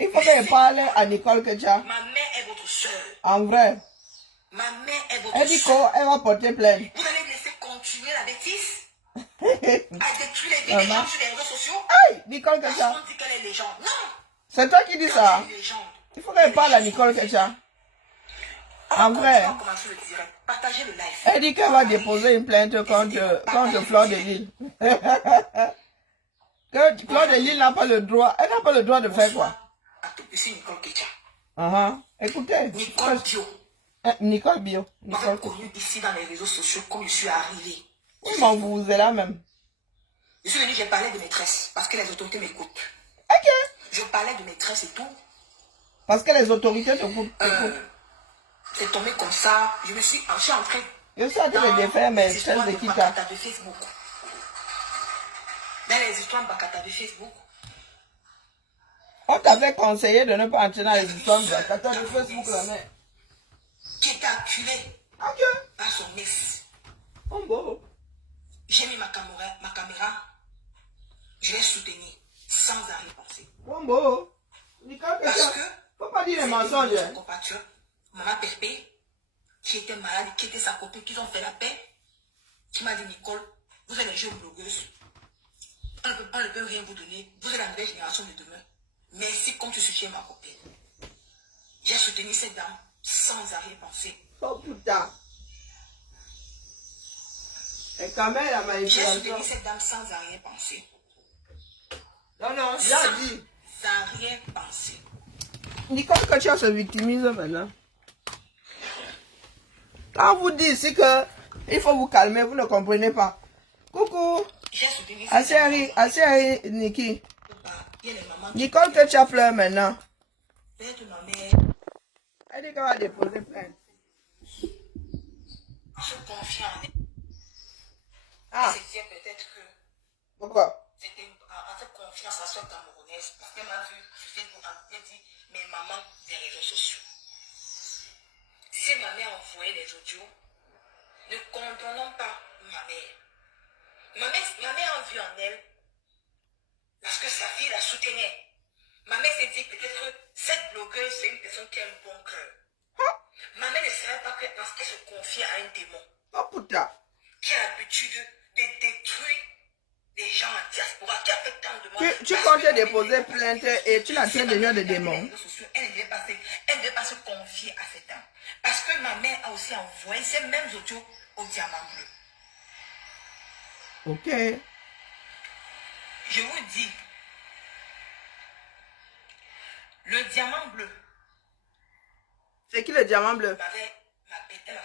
Il faut qu'elle parle à Nicole Ketia. Ma mère est votre soeur. En vrai. Ma mère est votre Elle dit soeur. qu'elle va porter plainte. Vous allez laisser continuer la bêtise à détruire les vies des gens sur les réseaux sociaux. Aïe, Nicole Parce Ketia. qu'on dit qu'elle est légende. Non. C'est toi qui dis ça. Une légende. Il faut qu'elle parle à Nicole Ketia. En vrai. On va commencer le direct. Partagez le live. Elle dit qu'elle va déposer une plainte contre Fleur de Lille. Que Fleur de Lille n'a pas le droit. Elle n'a pas le droit de faire quoi? C'est Nicole Ketia. Écoutez. Nicole Bio. Nicole Bio. Vous m'avez connu ici dans les réseaux sociaux comme je suis arrivé. Oui, mais vous êtes là même. Je suis venu, j'ai parlé de maîtresse parce que les autorités m'écoutent. Ok. Je parlais de maîtresse et tout. Parce que les autorités t'écoutent. C'est tombé comme ça. Je suis entrée. Je suis en train de défaire mes histoires de de Kita. Bakata de Facebook. Dans les histoires de Bakata de Facebook. On t'avait conseillé de ne pas entrer dans les histoires de Bakata de Facebook là, mais. Qui était acculée par son ex. Oh bon. J'ai mis ma caméra. Je l'ai soutenue sans arrière-pensée. Oh bon. Parce que. Faut pas dire les mensonges. Son compatriote, Maman Pépé, qui était malade, qui était sa copine, qui ont fait la paix, qui m'a dit Nicole, vous êtes les jeunes blogueuses. On ne peut rien vous donner. Vous êtes la nouvelle génération de demain. Merci comme tu soutiens ma copine. J'ai soutenu cette dame sans arrière-pensée. Oh putain. Et quand même, la manipulation. J'ai soutenu cette dame sans arrière-pensée. Non, j'ai dit. Sans arrière-pensée. Nicole Ketia se victimise maintenant. Quand vous dites ici que il faut vous calmer, vous ne comprenez pas. Coucou. Assez Niki. Nicole Ketia pleure maintenant. Elle dit qu'elle va déposer plainte. Je confie en elle. C'était peut-être que. Pourquoi? C'était en fait confiance à sa soeur camerounaise. Parce qu'elle m'a vu sur Facebook. Elle dit, mais maman des réseaux sociaux. Si ma mère envoyait les audios, ne condamnons pas ma mère. Ma mère a vu en elle, parce que sa fille la soutenait. Ma mère s'est dit peut-être que cette blogueuse, c'est une personne qui a un bon cœur. Ma mère ne savait pas que parce qu'elle se confiait à un démon. Oh putain. Qui a l'habitude de détruire des gens en diaspora, qui a fait tant de monde. Tu comptais déposer plainte et tu la tiens déjà de démon. Elle ne devait pas se confier à cet homme. Parce que ma mère a aussi envoyé ces mêmes audios au diamant bleu. Ok. Je vous dis, le diamant bleu. C'est qui le diamant bleu? Elle m'avait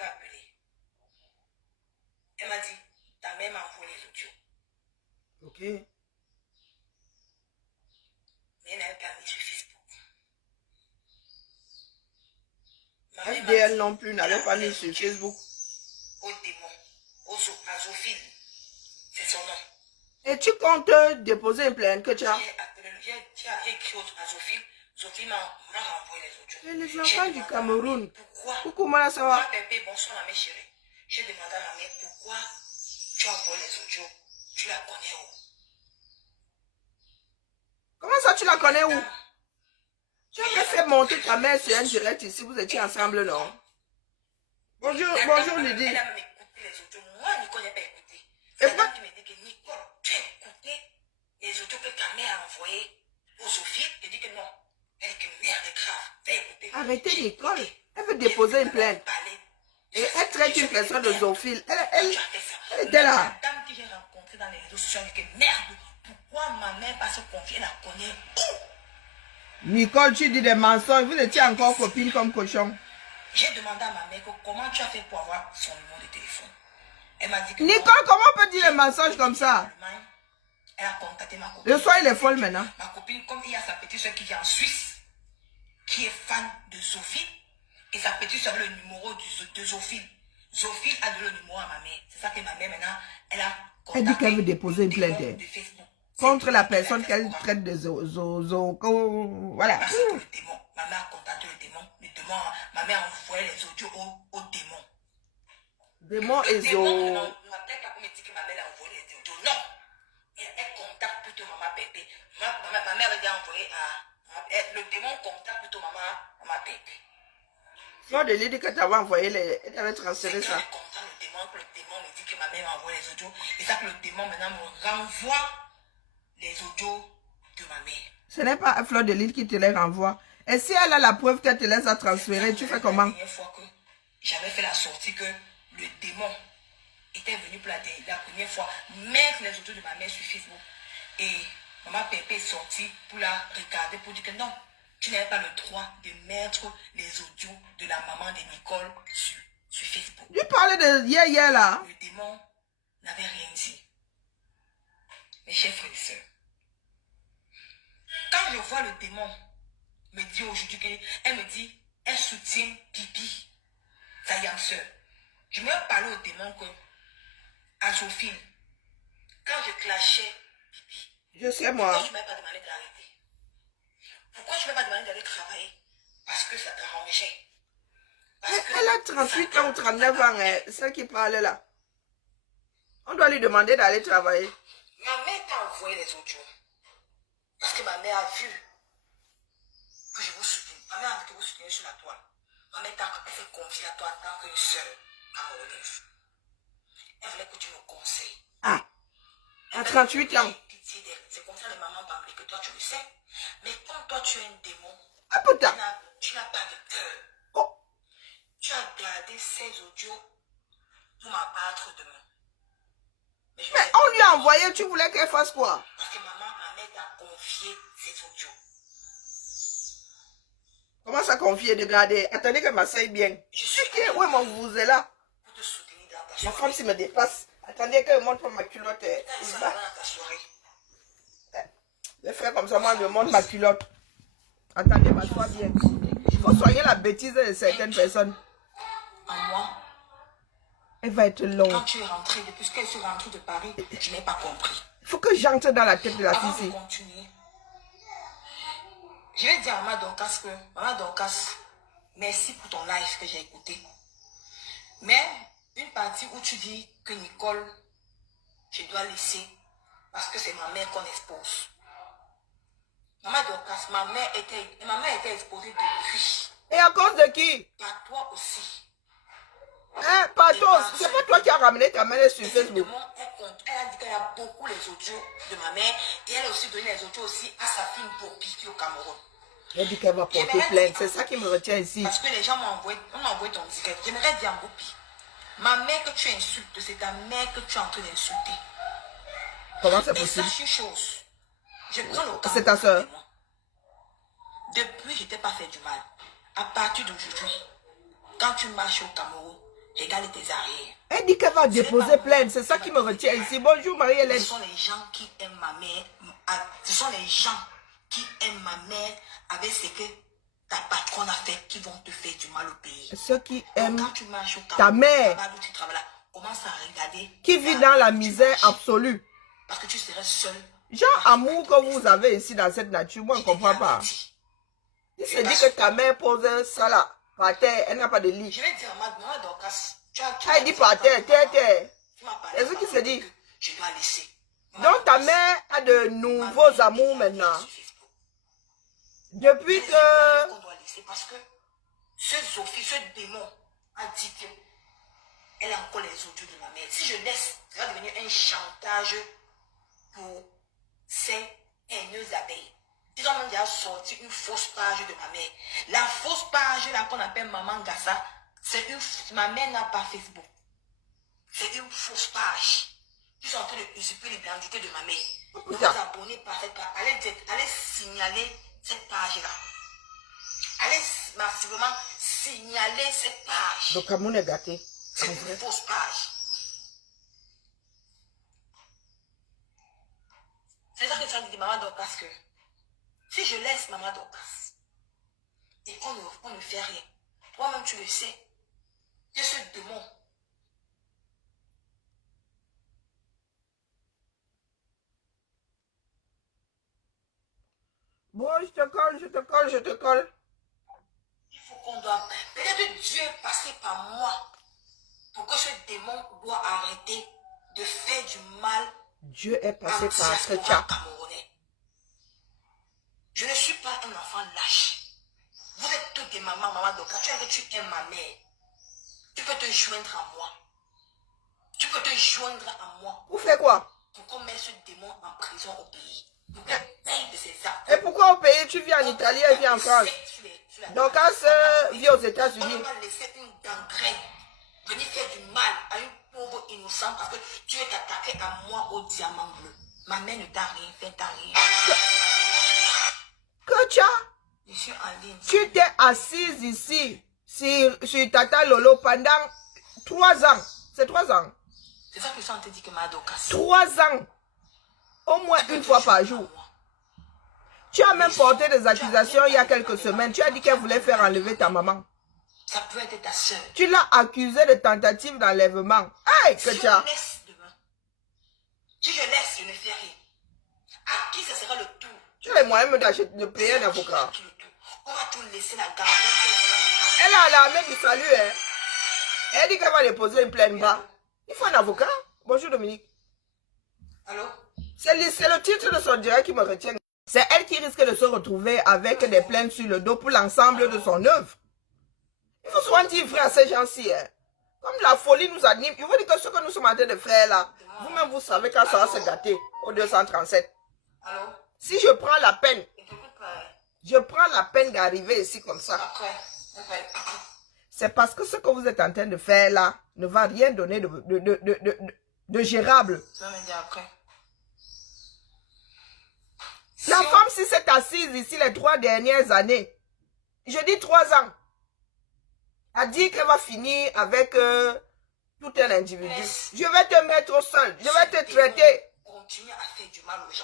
appelé. Elle m'a dit, ta mère m'a envoyé les audios. Ok. Mais elle n'avait pas mis sur Facebook. FDL non plus n'avait pas mis sur Facebook. Au démon, à Zophile. C'est son nom. Et tu comptes déposer une plainte que tu as? J'ai écrit à Zophile. Zophile m'a renvoyé les audios. Et les enfants du Cameroun. Pourquoi? Coucou, moi, ça va? Moi, Pépé, bonsoir, ma mère chérie. J'ai demandé à ma mère pourquoi tu envoies les audios. Tu la connais où? Comment ça, tu la connais où? Tu avais fait monter ta mère sur un direct ici, vous étiez ensemble, non? Bonjour Lydie. Elle a même écouté les audios. Moi, Nicole n'a pas écouté. Et C'est moi, qui me dit que Nicole, tu as écouté les audios que ta mère a envoyés aux Sophie. Elle dit que non. Elle dit que merde grave. T'as écouté. arrêtez Nicole. Elle veut déposer une plainte. Et elle traite une personne de zoophile. Elle était là. La dame que j'ai rencontrée dans les réseaux sociaux, elle dit que merde. Pourquoi ma mère va se confier, la connaît? Nicole, tu dis des mensonges. Vous étiez encore copine comme cochon. J'ai demandé à ma mère comment tu as fait pour avoir son numéro de téléphone. Elle m'a dit que Nicole, comment on peut dire des mensonges comme ça? Elle a contacté ma copine. Le soir, il est folle maintenant. Ma copine, comme il y a sa petite soeur qui vit en Suisse, qui est fan de Zophile, et sa petite soeur avait le numéro de Zophile. Zophile a donné le numéro à ma mère. C'est ça que ma mère maintenant, elle a contacté. Elle dit qu'elle veut déposer une plainte de Facebook. contre la personne qu'elle traite de voilà. Parce que le démon, ma mère a contacté le démon. Le démon, ma mère a envoyé les audios au démon. Démon et Le démon, ma tête me dit que ma mère a envoyé les audios. Non. Elle contacte plutôt maman Pépé. Ma mère avait déjà envoyé à Le démon contacte plutôt maman Pépé. Fleur de Lydie, quand tu avais envoyé elle avait transféré ça. ça. Le démon me dit que ma mère m'envoie les audios. Et ça que le démon maintenant me renvoie les audios de ma mère. Ce n'est pas Fleur de Lydie qui te les renvoie. Et si elle a la preuve qu'elle te les a transférés, tu fais comment? La dernière fois que j'avais fait la sortie que le démon était venu pour la première fois mettre les audios de ma mère sur Facebook. Et maman Pépé est sortie pour la regarder pour dire que non, tu n'avais pas le droit de mettre les audios de la maman de Nicole sur Facebook. Tu parlais de hier là. Le démon n'avait rien dit. Mes chers frères et sœurs, quand je vois le démon me dire aujourd'hui qu'elle me dit, elle soutient Pipi, sa yam sœur. Je me parlais au démon que, à Sophie, quand je clashais Pipi, je sais moi. Pourquoi je ne m'avais pas demandé d'arrêter? Pourquoi je ne m'avais pas demandé d'aller travailler? Parce que ça t'arrangeait. Elle a 38 ans ou 39 ans, celle qui parle là. On doit lui demander d'aller travailler. Ma mère t'a envoyé les audios. Parce que ma mère a vu que je vous soutiens. Ma mère a vu que vous soutenez sur la toile. Ma mère t'a fait confier à toi en tant qu'une sœur camerounaise. Elle voulait que tu me conseilles. Ah, à 38 ans. C'est comme ça les mamans parlent que toi tu le sais. Mais quand toi tu es un démon, ah, putain. Tu n'as pas de cœur. Oh. Tu as gardé ces audios pour m'abattre demain. Mais on lui a envoyé, tu voulais qu'elle fasse quoi? Parce que maman t'a confié ces audios. Comment ça confier de garder? Attendez que m'asseye bien. Oui, mon vous est là. Pour te soutenir dans ta soirée. Ma femme s'il me dépasse. Attendez qu'elle montre ma culotte. Je fais comme ça, moi je montre ma culotte. Attendez, ma soie bien. Il faut soigner la bêtise de certaines personnes. En moi. Elle va être longue. Quand tu es rentrée, depuis qu'elle est rentrée de Paris, je n'ai pas compris. Il faut que j'entre dans la tête de la fille. Avant de continuer, je vais dire à Maman Dorcas que, Maman Dorcas, merci pour ton live que j'ai écouté. Mais une partie où tu dis que Nicole, je dois laisser parce que c'est ma mère qu'on expose. Maman Dorcas, ma mère était exposée depuis. Et à cause de qui? Par toi aussi. Hein, pas toi. C'est pas toi qui as ramené ta mère sur Facebook. Elle a dit qu'elle a beaucoup les audios de ma mère et elle a aussi donné les audios aussi à sa fille Bopi qui est au Cameroun. Elle dit qu'elle va porter plainte. C'est ça qui me retient ici. Parce que les gens m'ont envoyé ton direct. J'aimerais dire à Bopi, ma mère que tu insultes, c'est ta mère que tu es en train d'insulter. Comment c'est possible? Et sache une chose. Je prends le temps. C'est ta soeur. Depuis, je ne t'ai pas fait du mal. À partir d'aujourd'hui, quand tu marches au Cameroun, regarde tes arrières. Elle dit qu'elle va déposer plainte. C'est ça qui me retient ici. Bonjour Marie-Hélène. Ce sont les gens qui aiment ma mère. Ce sont les gens qui aiment ma mère avec ce que ta patronne a fait qui vont te faire du mal au pays. Ceux qui aiment quand tu marches au Cameroun, ta mère. tu travailles là, commence à regarder. Qui vit dans la misère absolue. Parce que tu serais seul. Genre amour que vous avez ici dans cette nature, moi je ne comprends pas. Il se dit que ta mère pose ça là, par terre, elle n'a pas de lit. Je vais dire à Maman Dorcas, elle dit par terre, terre. C'est ce qui se dit. Je dois laisser. Donc ta mère a de nouveaux amours maintenant. Depuis que... Parce que ce Sophie, ce démon a dit que elle a encore les audios de ma mère. Si je laisse, ça va devenir un chantage pour ces haineuses abeilles. Ils ont même déjà sorti une fausse page de ma mère. La fausse page là qu'on appelle Maman Gassa, c'est une... Ma mère n'a pas Facebook. C'est une fausse page. Ils sont en train de usurper l'identité de ma mère. Ne vous abonnez pas à cette page. Allez signaler cette page-là. Allez massivement signaler cette page. Le Cameroun est gâté. C'est une fausse page. C'est ça que ça dit Maman Dorcas que si je laisse Maman Dorcas et qu'on ne fait rien, toi-même tu le sais, que ce démon bon, je te colle. Il faut qu'on doit... Peut-être Dieu est passé par moi pour que ce démon doit arrêter de faire du mal. Dieu est passé par ce chat. Je ne suis pas un enfant lâche. Vous êtes toutes des mamans, maman Doka. Tu as que tu aimes ma mère. Tu peux te joindre à moi. Tu peux te joindre à moi. Vous faites quoi? Pour qu'on mette ce démon en prison au pays. Pour qu'elle paye de ses actes. Et pourquoi au pays, tu vis en Italie et vis en France? Donc, vit aux États-Unis. On va laisser une gangrène venir faire du mal à une pauvre innocente parce que tu veux t'attaquer à moi au diamant bleu. Ma mère ne t'a rien fait, t'as rien. Que tu as? Je suis en ligne. Tu t'es assise ici sur Tata Lolo pendant 3 ans. C'est 3 ans. C'est ça que je suis en train de dire que ma Doka. 3 ans. Au moins une fois par jour. Tu as même porté des accusations il y a quelques semaines. Tu as dit qu'elle voulait faire enlever ta maman. Ça peut être ta soeur. Tu l'as accusée de tentative d'enlèvement. Hey, que tu as. Si je laisse, je ne fais rien. À qui ce sera le tour? Tu as les moyens de payer un avocat. On va tout laisser la garde. Elle est à l'armée du salut. Hein. Elle dit qu'elle va déposer une plainte bas. Il faut un avocat. Bonjour Dominique. Allô? C'est le titre de son direct qui me retient. C'est elle qui risque de se retrouver avec des plaintes sur le dos pour l'ensemble de son œuvre. Il faut souvent dire vrai à ces gens-ci. Hein. Comme la folie nous anime, il faut dire que ce que nous sommes en train de faire là, vous-même vous savez quand ça va se gâter au 237. Allô? Si je prends la peine, d'arriver ici comme ça, c'est parce que ce que vous êtes en train de faire là ne va rien donner de gérable. Tu vas me dire après. La femme, si s'est assise ici les 3 dernières années, je dis 3 ans, a dit qu'elle va finir avec tout un individu. Je vais te mettre au sol, je vais te traiter. Continue à faire du mal aux gens.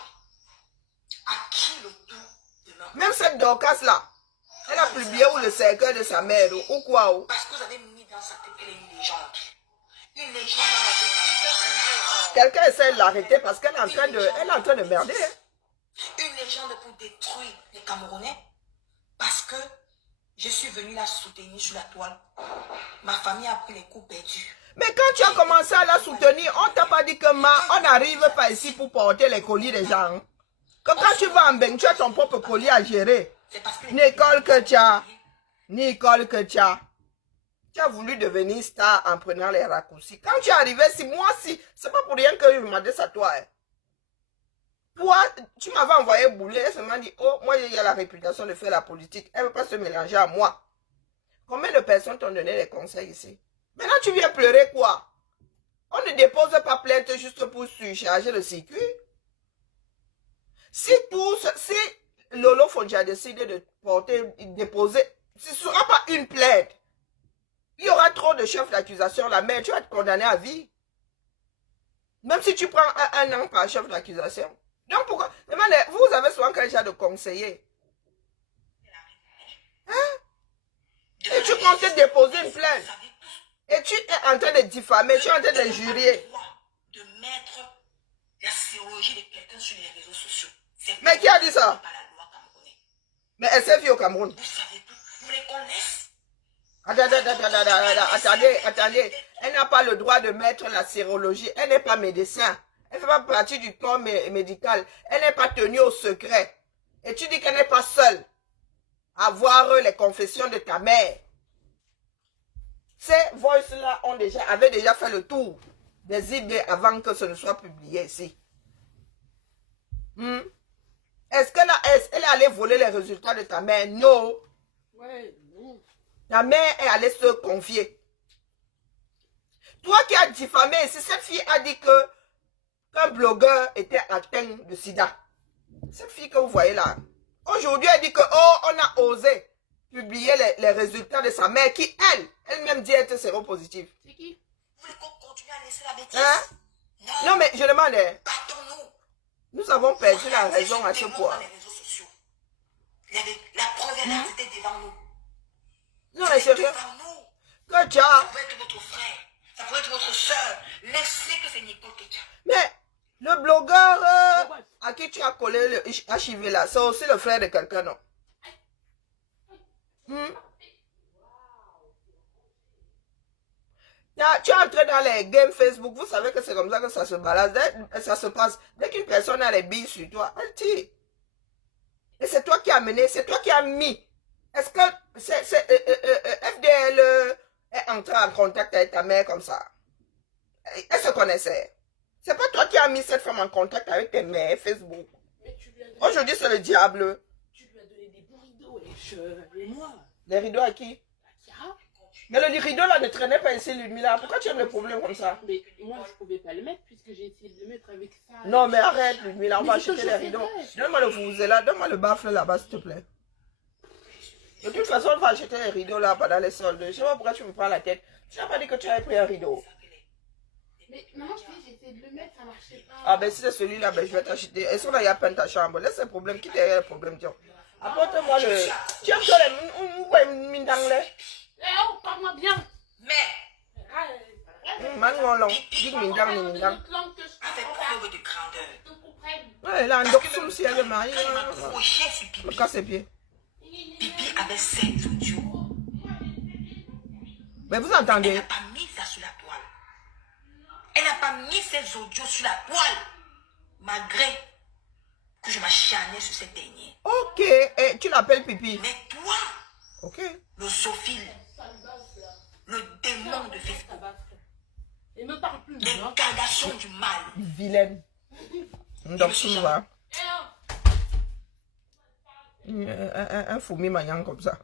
À qui le tour demain? Même cette Dorcas là, elle a publié où le cercueil de sa mère ou quoi ou. Parce que vous avez mis dans sa tête qu'elle est une légende. Une légende dans la vie. Quelqu'un essaie de l'arrêter parce qu'elle est en train de merder. Hein. Une légende pour détruire les Camerounais. Parce que je suis venue la soutenir sur la toile. Ma famille a pris les coups perdus. Mais quand tu as commencé à la soutenir, on t'a pas dit que on n'arrive pas ici pour porter les colis des gens. Hein. Que quand tu vas en bain, tu as ton propre colis à gérer. Nicole Ketia. Tu as voulu devenir star en prenant les raccourcis. Quand tu es arrivé, c'est pas pour rien que je demandais ça à toi. Hein. Toi, tu m'avais envoyé bouler, elle m'a dit, oh, moi j'ai la réputation de faire la politique. Elle ne veut pas se mélanger à moi. Combien de personnes t'ont donné les conseils ici? Maintenant, tu viens pleurer quoi? On ne dépose pas plainte juste pour surcharger le circuit. Si Lolo Fonja décide de déposer, ce ne sera pas une plainte. Il y aura trop de chefs d'accusation. La mère, tu vas être condamné à vie. Même si tu prends un an par chef d'accusation. Donc pourquoi? Vous avez souvent quel genre de conseiller? Hein? Et tu comptes déposer une plainte. Et tu es en train de diffamer, tu es en train d'injurier. De mettre la chirurgie de quelqu'un sur les réseaux sociaux. Mais qui a dit ça? Mais elle s'est vue au Cameroun. Vous savez tout. Vous les connaissez. Attendez. Elle n'a pas le droit de mettre la sérologie. Elle n'est pas médecin. Elle ne fait pas partie du corps médical. Elle n'est pas tenue au secret. Et tu dis qu'elle n'est pas seule à voir les confessions de ta mère. Ces voices-là avaient déjà fait le tour des idées avant que ce ne soit publié ici. Est-ce qu'elle est allée voler les résultats de ta mère? Non. Ouais, non. Ta mère est allée se confier. Toi qui as diffamé ici, cette fille a dit qu'un blogueur était atteint de sida. Cette fille que vous voyez là. Aujourd'hui, elle dit que, on a osé publier les résultats de sa mère qui, elle-même dit être séropositive. C'est qui? Vous voulez qu'on continue à laisser la bêtise? Hein? Non, mais je demande. Battons-nous. Nous avons perdu la raison à ce point. La preuve est là, c'était devant nous. Non, mais sérieux. Que tu as. Ça pourrait être votre frère. Ça pourrait être votre soeur. Laissez que c'est Nicole Ketia. Mais le blogueur à qui tu as collé le HIV là, c'est aussi le frère de quelqu'un, non? Tu es entré dans les games Facebook, vous savez que c'est comme ça que ça se balance, ça se passe. Dès qu'une personne a les billes sur toi, elle tire. Et c'est toi qui as mené, c'est toi qui as mis. Est-ce que FDL est entré en contact avec ta mère comme ça? Elle se connaissait. C'est pas toi qui as mis cette femme en contact avec tes mères, Facebook. Mais tu lui as donné... Aujourd'hui, c'est le diable. Tu lui as donné des bons rideaux, et moi. Les rideaux à qui? À Chiara. Mais le rideau là ne traînait pas ici, Ludmilla. Pourquoi tu as le problème comme ça? Mais moi, je pouvais pas le mettre puisque j'ai essayé de le mettre avec ça. Non, mais arrête, Ludmilla. On va Mais c'est acheter ce que les je rideaux. fais. Donne-moi le vuvuzela, donne-moi le baffle là-bas, s'il te plaît. De toute façon, on va acheter les rideaux là pendant les soldes. Je sais pas pourquoi tu me prends la tête. Tu n'as pas dit que tu avais pris un rideau. Mais maman, j'ai essayé de le mettre, ça marchait pas. Ah ben si c'est celui-là, ben je vais t'acheter. Est-ce qu'on a y a peint ta chambre? Laisse le problème. Qui derrière le problème, tiens. Apporte-moi le... Tu aimes toi les mindanglais? Eh oh, parle-moi bien. Mais, Manon long. Dis mindang, Une mindang. autre langue que je avec comprends preuve de grandeur. pas. Tu comprends. Ouais, là, un doc sous si elle est mariée. Quand il m'a croché sur Me Pipi, casse les pieds. Pipi avait 5 audios. Mais vous Elle entendez? n'a pas mis ça sur la toile. Elle n'a pas mis ses audios sur la toile. Malgré que je m'acharnais sur cette dernière. Ok, et tu l'appelles Pipi. Mais toi, Ok. le zoophile, le démon de Facebook, Et me parle plus. Hein. l'incarnation du mal. Vilaine. Donc, sous va. Un fourmi magnant comme ça.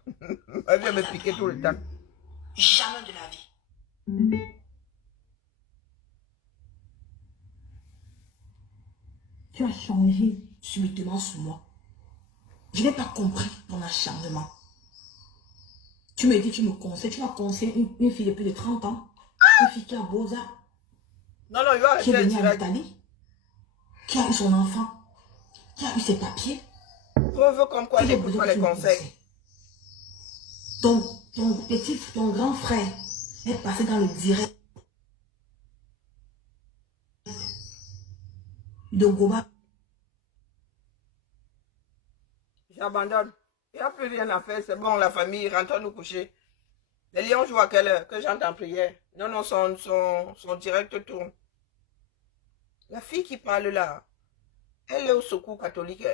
Elle vient me piquer tout le temps. Jamais de la vie. Tu as changé subitement sur moi. Je n'ai pas compris ton acharnement. Tu me dis, tu me conseilles, tu vas conseiller une fille de plus de 30 ans, une fille qui a Beaux-Arts, Non, non, il va qui est arrêter venue en direct. Italie, qui a eu son enfant, qui a eu ses papiers. Preuve comme quoi Qui il est n'écoute besoin pas que les tu me conseils. conseilles. Ton grand frère est passé dans le direct de Goba. J'abandonne. Il n'y a plus rien à faire. C'est bon, la famille, rentrons nous coucher. Les lions jouent à quelle heure? Que j'entends prière. Non, non, son direct tourne. La fille qui parle là, elle est au secours catholique.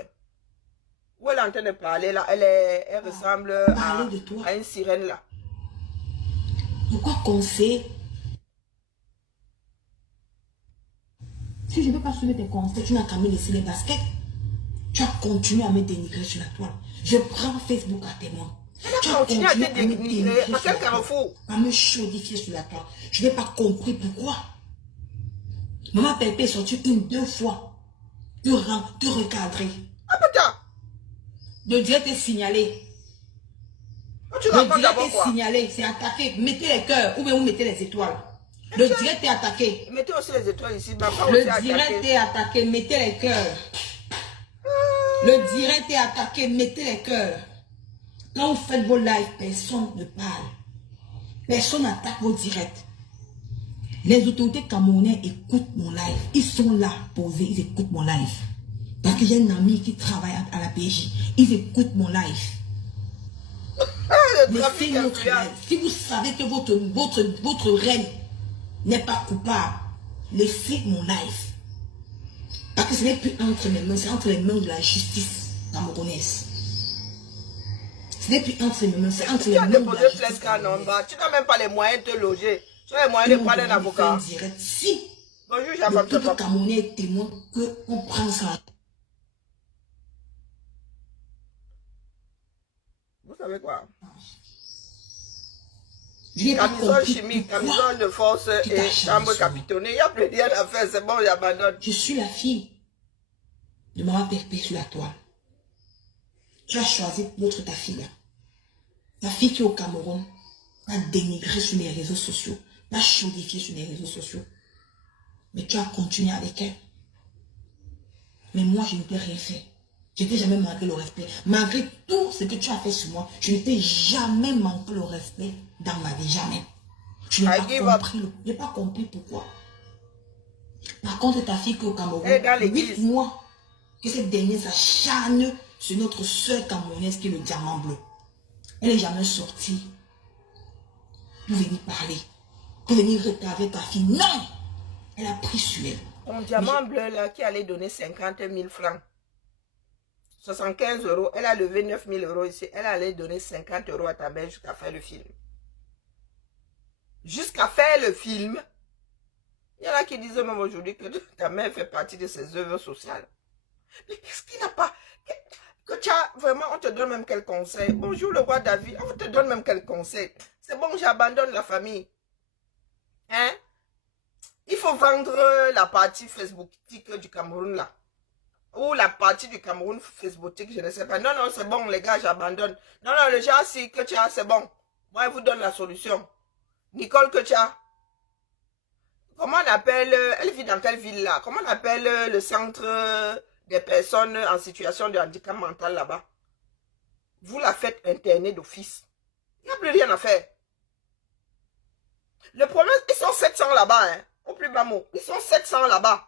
Où elle est en train de parler là, elle ressemble Parler de toi. à une sirène là. Pourquoi conseiller? Si je ne peux pas suivre tes conseils, tu n'as qu'à me laisser les baskets. Tu as continué à me dénigrer sur la toile. Je prends Facebook à témoin. Tu as Continue à te continué à me dénigrer. dénigrer À sur quel la toile, carrefour? à me chaudifier sur la toile. Je n'ai pas compris pourquoi. Maman Pépé est sortie 2 fois. Te recadrer. Ah putain! Le direct est signalé. Tu Le racontes direct d'abord est quoi? signalé. C'est attaqué. Mettez les cœurs ou bien vous mettez les étoiles. Le direct est attaqué. Mettez aussi les étoiles ici. Ma femme Le aussi direct attaqué. est attaqué, mettez les cœurs. Le direct est attaqué, mettez les cœurs. Quand vous faites vos lives, personne ne parle. Personne n'attaque vos directs. Les autorités camerounaises écoutent mon live. Ils sont là, posés, ils écoutent mon live. Parce que j'ai un ami qui travaille à la PJ. Ils écoutent mon live. Le trafic Laissez notre influent. live. Si vous savez que votre reine n'est pas coupable, laissez mon live. Parce que ce n'est plus entre mes mains, c'est entre les mains de la justice camerounaise. Ce n'est plus entre mes mains, c'est entre Tu les as mains de déposé la plainte justice qu'à camerounaise. Nomba. Tu n'as même pas les moyens de te loger. Tu as les Ils moyens de m'ont prendre un demandé de faire avocat. un direct. Si Bonjour, le j'avance peuple pas. camerounais est témoin qu'on prend ça. Vous savez quoi? Je n'ai pas Camisole compris chimique, pourquoi. camisole de force Tu et t'as chambre changé. capitonnée. Il n'y a plus rien à faire. C'est bon, j'abandonne. Je suis la fille de maman Pépé sur la toile. Tu as choisi d'être ta fille là. La fille qui est au Cameroun a dénigré sur les réseaux sociaux, a chaudifié sur les réseaux sociaux. Mais tu as continué avec elle. Mais moi, je ne t'ai rien fait. Je ne t'ai jamais manqué le respect. Malgré tout ce que tu as fait sur moi, je ne t'ai jamais manqué le respect dans ma vie. Jamais. Je n'ai pas compris pourquoi. Par contre, ta fille qui est au Cameroun, Et dans l'église. 8 mois, que cette dernière s'acharne sur notre soeur camerounaise qui est le diamant bleu. Elle n'est jamais sortie pour venir parler, pour venir regarder ta fille. Non! Elle a pris sur elle. Ton diamant bleu là qui allait donner 50 000 francs. 75 euros. Elle a levé 9 000 euros ici. Elle allait donner 50 euros à ta mère jusqu'à faire le film. Jusqu'à faire le film. Il y en a qui disent même aujourd'hui que ta mère fait partie de ses œuvres sociales. Mais qu'est-ce qu'il n'a pas... Que tu as vraiment, on te donne même quel conseil. Bonjour le roi David, on te donne même quel conseil. C'est bon, j'abandonne la famille. Hein? Il faut vendre la partie Facebooktique du Cameroun là. Ou la partie du Cameroun Facebooktique, je ne sais pas. Non, non, c'est bon les gars, j'abandonne. Non, non, le genre si que tu as, c'est bon. Moi, je vous donne la solution. Nicole que tu as. Comment on appelle, elle vit dans quelle ville là? Comment on appelle le centre des personnes en situation de handicap mental là-bas? Vous la faites interner d'office. Il n'y a plus rien à faire. Le problème, ils sont 700 là-bas, hein, au plus bas mot. Ils sont 700 là-bas.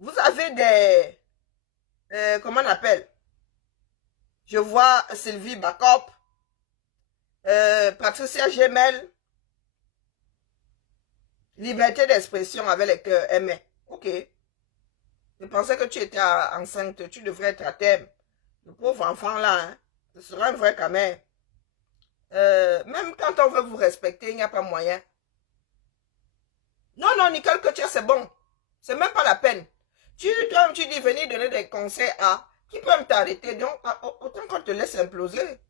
Vous avez des... comment on appelle? Je vois Sylvie Bacop, Patricia Gemel, liberté d'expression avec les cœurs aimés. Ok. Je pensais que tu étais enceinte, tu devrais être à terme. Le pauvre enfant là, hein, ce sera un vrai camère. Même quand on veut vous respecter, il n'y a pas moyen. Non, non, Nicole, que tu as, c'est bon. C'est même pas la peine. Toi, tu dis venir donner des conseils à qui peut t'arrêter. Donc, autant qu'on te laisse imploser.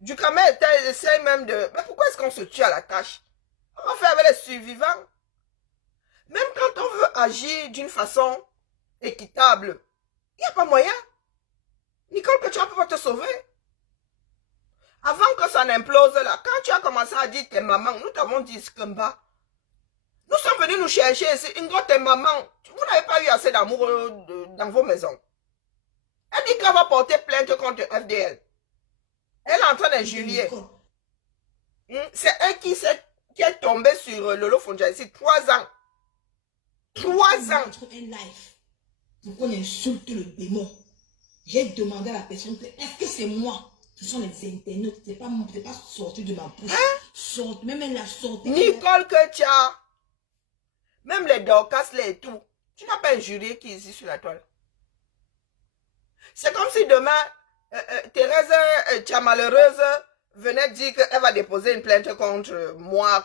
Du camère, essaie même de... Mais pourquoi est-ce qu'on se tue à la tâche? On va faire avec les survivants. Même quand on veut agir d'une façon équitable, il n'y a pas moyen. Nicole, que tu ne peux pas te sauver. Avant que ça n'implose là, quand tu as commencé à dire tes mamans, nous t'avons dit Skamba. Nous sommes venus nous chercher ici. Ingo, tes mamans, vous n'avez pas eu assez d'amour dans vos maisons. Elle dit qu'elle va porter plainte contre FDL. Elle est en train d'injurier. C'est elle qui est tombée sur Lolo Fonja ici. 3 ans. 3 ans. Pour qu'on insulte le démon. J'ai demandé à la personne, est-ce que c'est moi? Ce sont les internautes, c'est pas sorti de ma bouche. Hein? Même elle l'a sorti. Nicole Ketia. Même les Dorcas, les tout. Tu n'as pas injurié qui est ici sur la toile. C'est comme si demain, Thérèse Tchamalheureuse venait dire qu'elle va déposer une plainte contre moi,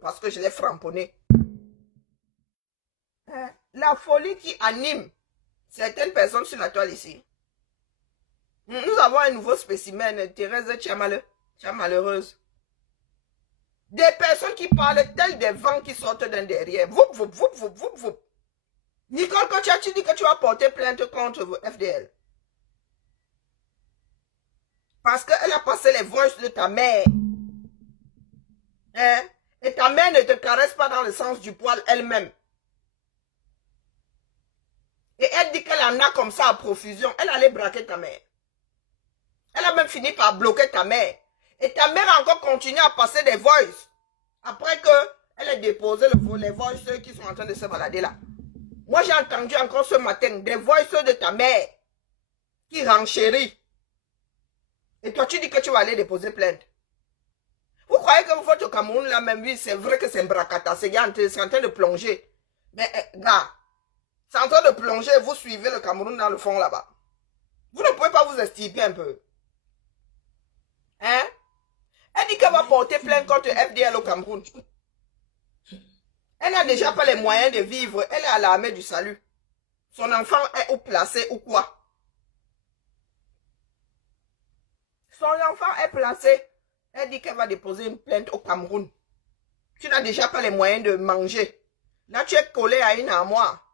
parce que je l'ai framponné. La folie qui anime certaines personnes sur la toile ici. Nous avons un nouveau spécimen, Thérèse Tchamalheureuse. Des personnes qui parlent telles des vents qui sortent d'un derrière. Voup, voup, voup, voup, voup, voup. Nicole, quand tu dis que tu vas porter plainte contre FDL. Parce qu'elle a passé les voices de ta mère. Hein? Et ta mère ne te caresse pas dans le sens du poil elle-même. Et elle dit qu'elle en a comme ça à profusion. Elle allait braquer ta mère. Elle a même fini par bloquer ta mère. Et ta mère a encore continué à passer des voices. Après qu'elle ait déposé les voices qui sont en train de se balader là. Moi, j'ai entendu encore ce matin des voices de ta mère qui renchérit. Et toi, tu dis que tu vas aller déposer plainte. Vous croyez que vous faites au Cameroun là, même oui, c'est vrai que c'est un bracata. C'est en train de plonger. Mais, gars, c'est en train de plonger et vous suivez le Cameroun dans le fond là-bas. Vous ne pouvez pas vous extirper un peu. Hein? Elle dit qu'elle va porter plainte contre FDL au Cameroun. Elle n'a déjà pas les moyens de vivre. Elle est à l'armée du salut. Son enfant est où placé ou quoi? Son enfant est placé. Elle dit qu'elle va déposer une plainte au Cameroun. Tu n'as déjà pas les moyens de manger. Là, tu es collé à une armoire.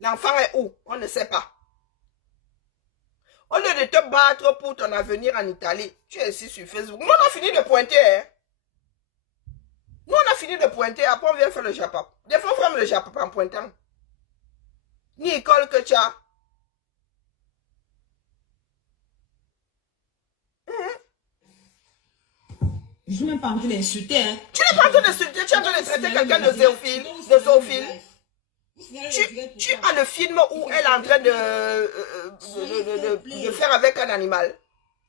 L'enfant est où? On ne sait pas. Au lieu de te battre pour ton avenir en Italie, tu es ici sur Facebook. Nous, on a fini de pointer. Hein? Nous, on a fini de pointer. Après, on vient faire le Japon. Des fois, on fait le Japon en pointant. Nicole que tu as. Je ne suis même pas en train d'insulter. Hein. Tu n'es pas en train d'insulter. Tu es en train de traiter quelqu'un de zoophile. Tu as le film où elle est en train de faire avec un animal.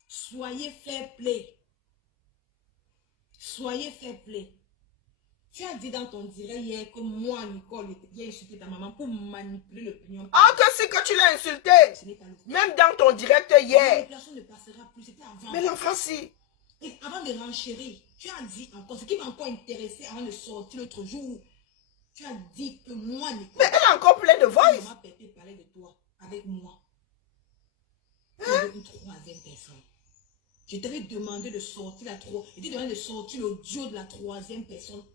Soyez fair play. Soyez fair play. Tu as dit dans ton direct hier que moi, Nicole, j'ai insulté ta maman pour manipuler l'opinion. Ah, que si que tu l'as insulté. Ce n'est pas le Même dans ton direct La hier. manipulation ne passera plus, c'était avant. Mais l'enfant, si. Et avant de renchérir, tu as dit encore, ce qui m'a encore intéressé avant de sortir l'autre jour, tu as dit que moi, Nicole, Mais elle a encore plein de voix. maman Pépé parlait de toi avec moi. Tu avais une troisième personne. Je t'avais demandé de sortir l'audio de la troisième personne.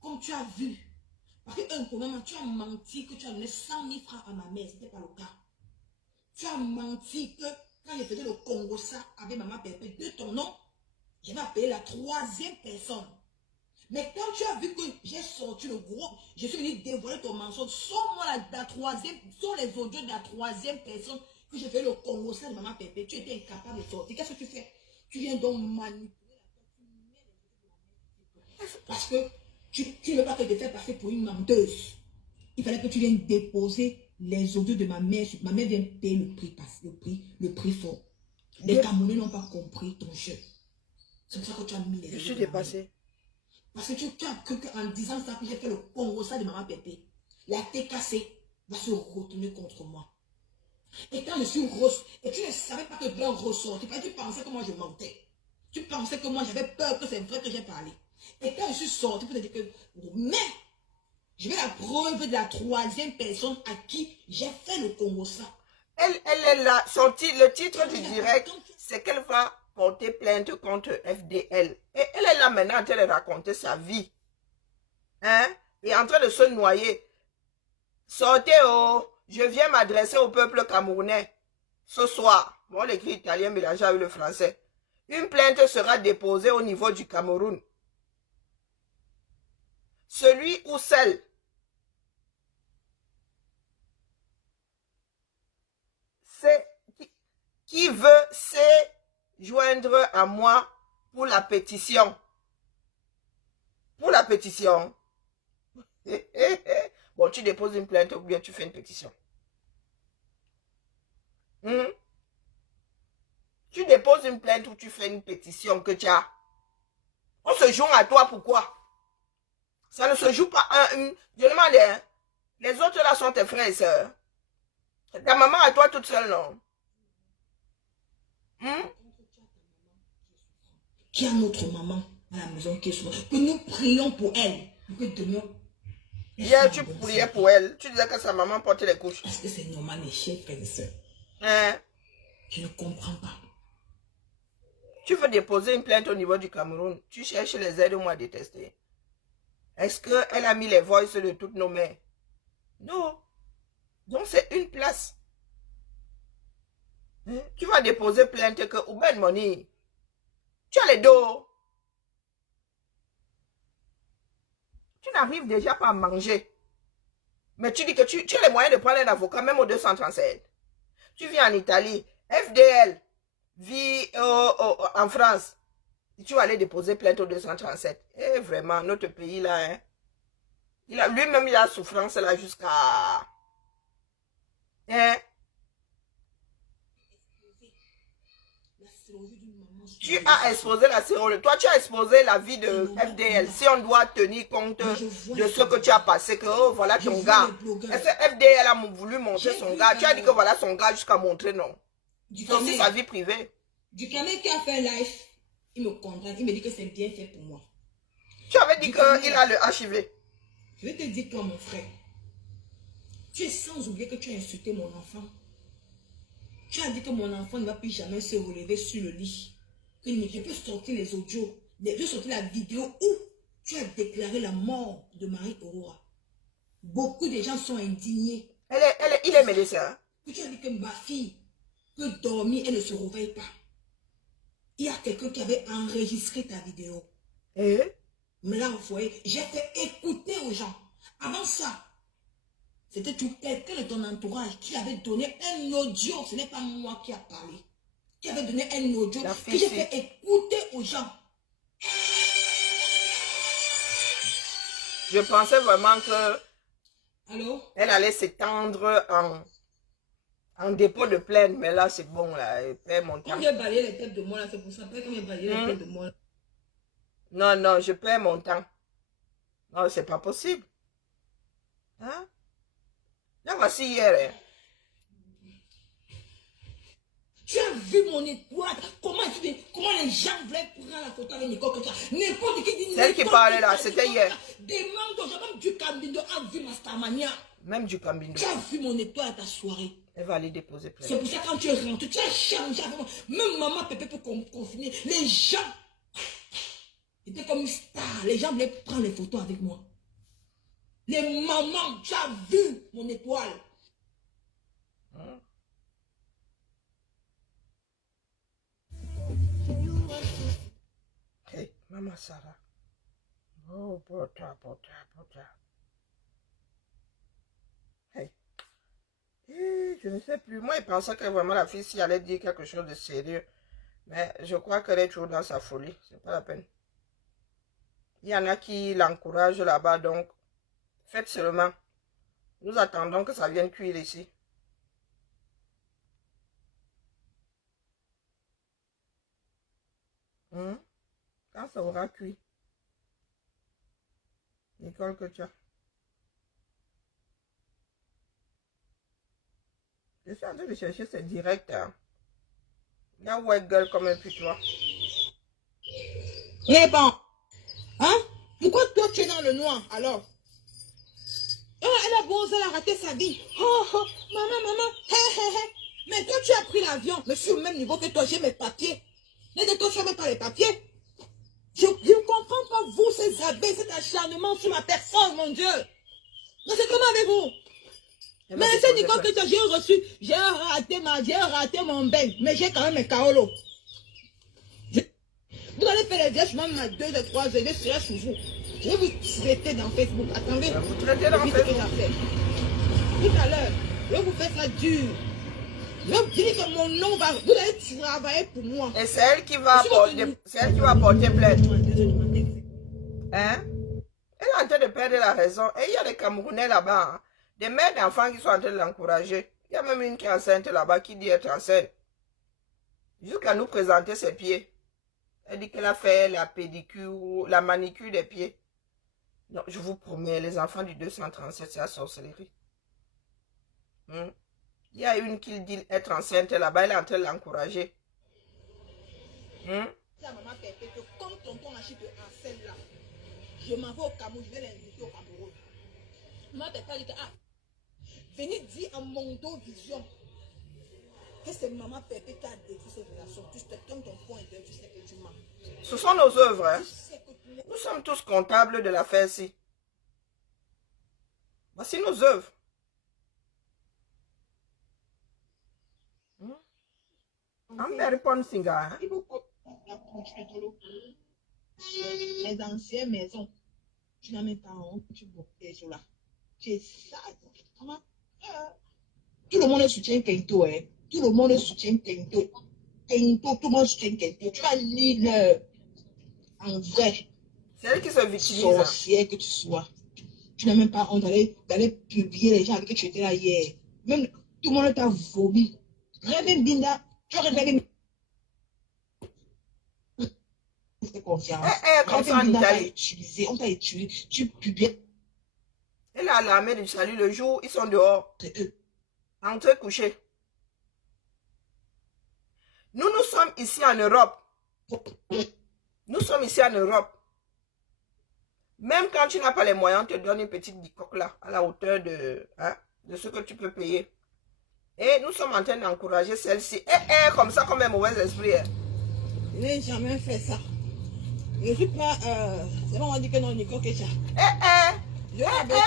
Comme tu as vu. Parce que moment, tu as menti que tu as donné 100 000 francs à ma mère. Ce n'était pas le cas. Tu as menti que quand je faisais le Congo ça avec maman Pépé de ton nom, j'avais appelé la troisième personne. Mais quand tu as vu que j'ai sorti le gros, je suis venu dévoiler ton mensonge. Sans moi la troisième, sans les audios de la troisième personne que j'ai fait le Congo ça de maman Pépé, tu étais incapable de sortir. Qu'est-ce que tu fais? Tu viens donc manipuler la tête. Parce que tu ne veux pas que je te fasse passer pour une menteuse. Il fallait que tu viennes déposer les audios de ma mère. Ma mère vient payer le prix fort. Les Camerounais n'ont pas compris ton jeu. C'est pour ça que tu as mis les audios. Je suis dépassée. Parce que tu as cru qu'en disant ça que j'ai fait le Congo ça de maman Pépé, la TKC va se retourner contre moi. Et quand je suis grosse, et tu ne savais pas que je dois ressortir, tu pensais que moi je mentais. Tu pensais que moi j'avais peur que c'est vrai que j'ai parlé. Et quand je suis sortie pour te dire que, mais, je vais la preuve de la troisième personne à qui j'ai fait le Congo ça. Elle est là. Le titre du direct, c'est qu'elle va porter plainte contre FDL. Et elle est là maintenant en train de raconter sa vie. Hein? Et en train de se noyer. Sortez, oh, je viens m'adresser au peuple camerounais. Ce soir, bon, l'écrit italien mélangé avec le français. Une plainte sera déposée au niveau du Cameroun. Celui ou celle qui veut se joindre à moi pour la pétition. Pour la pétition. Bon, tu déposes une plainte ou bien tu fais une pétition. Tu déposes une plainte ou tu fais une pétition que tu as. On se joint à toi, pourquoi? Ça ne se joue pas. Je demande, hein, les autres là sont tes frères et sœurs. Ta maman à toi toute seule, non? Qui a notre maman à la maison qui est souvent. Que nous prions pour elle. Que demain. Hier, tu priais pour elle. Tu disais que sa maman portait les couches. Parce que c'est normal, mes chers frères et sœurs. Hein? Je ne comprends pas. Tu veux déposer une plainte au niveau du Cameroun. Tu cherches les aides-moi à détester. Est-ce qu'elle a mis les voices de toutes nos mères? Non. Donc c'est une place. Hein? Tu vas déposer plainte que Oubed Money. Tu as les dos. Tu n'arrives déjà pas à manger. Mais tu dis que tu as les moyens de prendre un avocat même au 237. Tu vis en Italie. FDL vit en France. Tu vas aller déposer plainte au 237. Eh, vraiment, notre pays là, hein. Lui-même, il a souffrance là jusqu'à... Hein? Tu as exposé la sérologie. Toi, tu as exposé la vie de FDL. Si on doit tenir compte de ce que tu as passé, que oh, voilà ton gars. Est-ce que FDL a voulu montrer son gars? Tu as dit que voilà son gars jusqu'à montrer, non. C'est aussi sa vie privée. Du Camé qui a fait live, il me contacte, il me dit que c'est bien fait pour moi. Tu avais dit qu'il a le HIV. Je vais te dire, toi, mon frère, tu es sans oublier que tu as insulté mon enfant. Tu as dit que mon enfant ne va plus jamais se relever sur le lit. Que je peux sortir les audios, je peux sortir la vidéo où tu as déclaré la mort de Marie-Aurora. Beaucoup de gens sont indignés. Il est médecin. Tu as dit que ma fille peut dormir et ne se réveille pas. Il y a quelqu'un qui avait enregistré ta vidéo. Me l'a envoyé. J'ai fait écouter aux gens. Avant ça, c'était tout quelqu'un de ton entourage qui avait donné un audio. Ce n'est pas moi qui a parlé. Qui avait donné un audio que j'ai fait écouter aux gens. Je pensais vraiment que Allô? elle allait s'étendre en dépôt de plainte, mais là c'est bon là, elle perd mon temps. Quand j'ai balayé les têtes de moi là, c'est pour ça. Quand j'ai balayé les têtes de moi là. Non, je perds mon temps. Non, c'est pas possible. Hein? Là, voici hier. Hein. Tu as vu mon étoile? Comment les gens voulaient prendre la photo avec Nicole comme ça? N'importe qui dit. Celle qui parlait là, c'était hier. Demande aux gens, même du Cambindo a vu ma Starmania. Même du Cambindo. Tu as vu mon étoile à ta soirée. Elle va aller déposer plainte. C'est pour ça que quand tu rentres, tu as changé avec moi. Même maman Pépé peut confiner. Les gens étaient comme une star. Les gens voulaient prendre les photos avec moi. Les mamans, tu as vu mon étoile. Hein? Hey, Maman Sarah. Oh, pota. Hey. Je ne sais plus. Moi, je pensais que vraiment la fille, si elle allait dire quelque chose de sérieux. Mais je crois qu'elle est toujours dans sa folie. C'est pas la peine. Il y en a qui l'encouragent là-bas, donc faites seulement. Nous attendons que ça vienne cuire ici. Quand ça aura cuit. Nicole que tu as. Je suis en train de chercher ce direct. Hein. Là où elle gueule comme un putois. Eh bon. Hein? Pourquoi toi tu es dans le noir alors? Oh, elle a beau, elle a raté sa vie. Oh, oh, maman, hé, hé, hé. Mais toi tu as pris l'avion. Mais je suis au même niveau que toi, j'ai mes papiers. Mais de toi tu n'as même pas les papiers. Je ne comprends pas vous, ces abeilles, cet acharnement sur ma personne, mon Dieu. Mais c'est comment avec vous? Mais c'est Nicole que j'ai reçu. J'ai raté mon bain. Mais j'ai quand même mes kaolos. Vous allez faire les gestes, même à 2 et 3 heures, je serai sous vous. Je vais vous traiter dans Facebook. Attendez. Vous traitez dans Facebook. Tout à l'heure, je vais vous faire ça dur. Je vais vous dire que mon nom va. Vous allez travailler pour moi. Et c'est elle qui va porter plainte. Hein? Elle est en train de perdre la raison. Et il y a des Camerounais là-bas. Hein? Des mères d'enfants qui sont en train de l'encourager. Il y a même une qui est enceinte là-bas qui dit être enceinte. Jusqu'à nous présenter ses pieds. Elle dit qu'elle a fait la pédicure, la manicure des pieds. Non, je vous promets, les enfants du 237, c'est la sorcellerie. Il y a une qui dit être enceinte là-bas, elle est en train de l'encourager. C'est à maman Pépé que comme tonton Achille de Ansel là, je m'en vais au Cameroun, je vais l'inviter au Cameroun. Maman Pépé a dit que, venez dire à Mondo Vision que c'est maman Pépé qui a détruit cette relation. Tu sais, comme ton point intérieur, tu sais que tu mens. Ce sont nos œuvres. Hein? Nous sommes tous comptables de l'affaire-ci. Voici nos œuvres. Singa, hein? Les anciennes maisons, tu n'as même pas honte, tu bloquais sur là. Tu es sale. Comment? Tout le monde soutient Kento, hein? Tout le monde soutient Kento. Kento, tout le monde soutient Kento. Tu vas lire en vrai. C'est elle qui se victimise. Sorcière que tu sois. Tu n'as même pas honte d'aller publier les gens avec qui tu étais là hier. Même tout le monde t'a vomi. Rêve Binda, tu aurais rêvé. Confiance. Comme ça en Italie. On t'a utilisé. Tu publiais. Elle a l'armée du salut le jour, ils sont dehors. Entre couchés. Nous sommes ici en Europe. Nous sommes ici en Europe. Même quand tu n'as pas les moyens, on te donne une petite bicoque là, à la hauteur de ce que tu peux payer. Et nous sommes en train d'encourager celle-ci. Comme ça, comme un mauvais esprit. Hein. Je n'ai jamais fait ça. Je ne suis pas... c'est bon, on dit que non, Nico Kecha.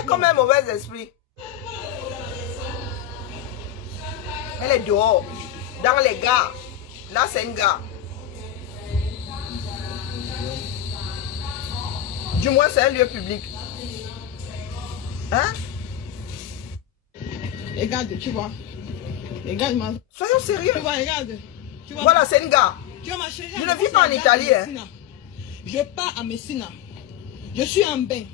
Comme un mauvais esprit. Elle est dehors. Dans les gares. Là, c'est une gare. Du moins, c'est un lieu public. Hein? Regarde, tu vois. Regarde, ma... Soyons sérieux. Tu vois, regarde. Tu vois, voilà, c'est une gare. Tu vois, ma chérie, je ne vis pas en Italie. Hein. Je pars à Messina. Je suis en bain.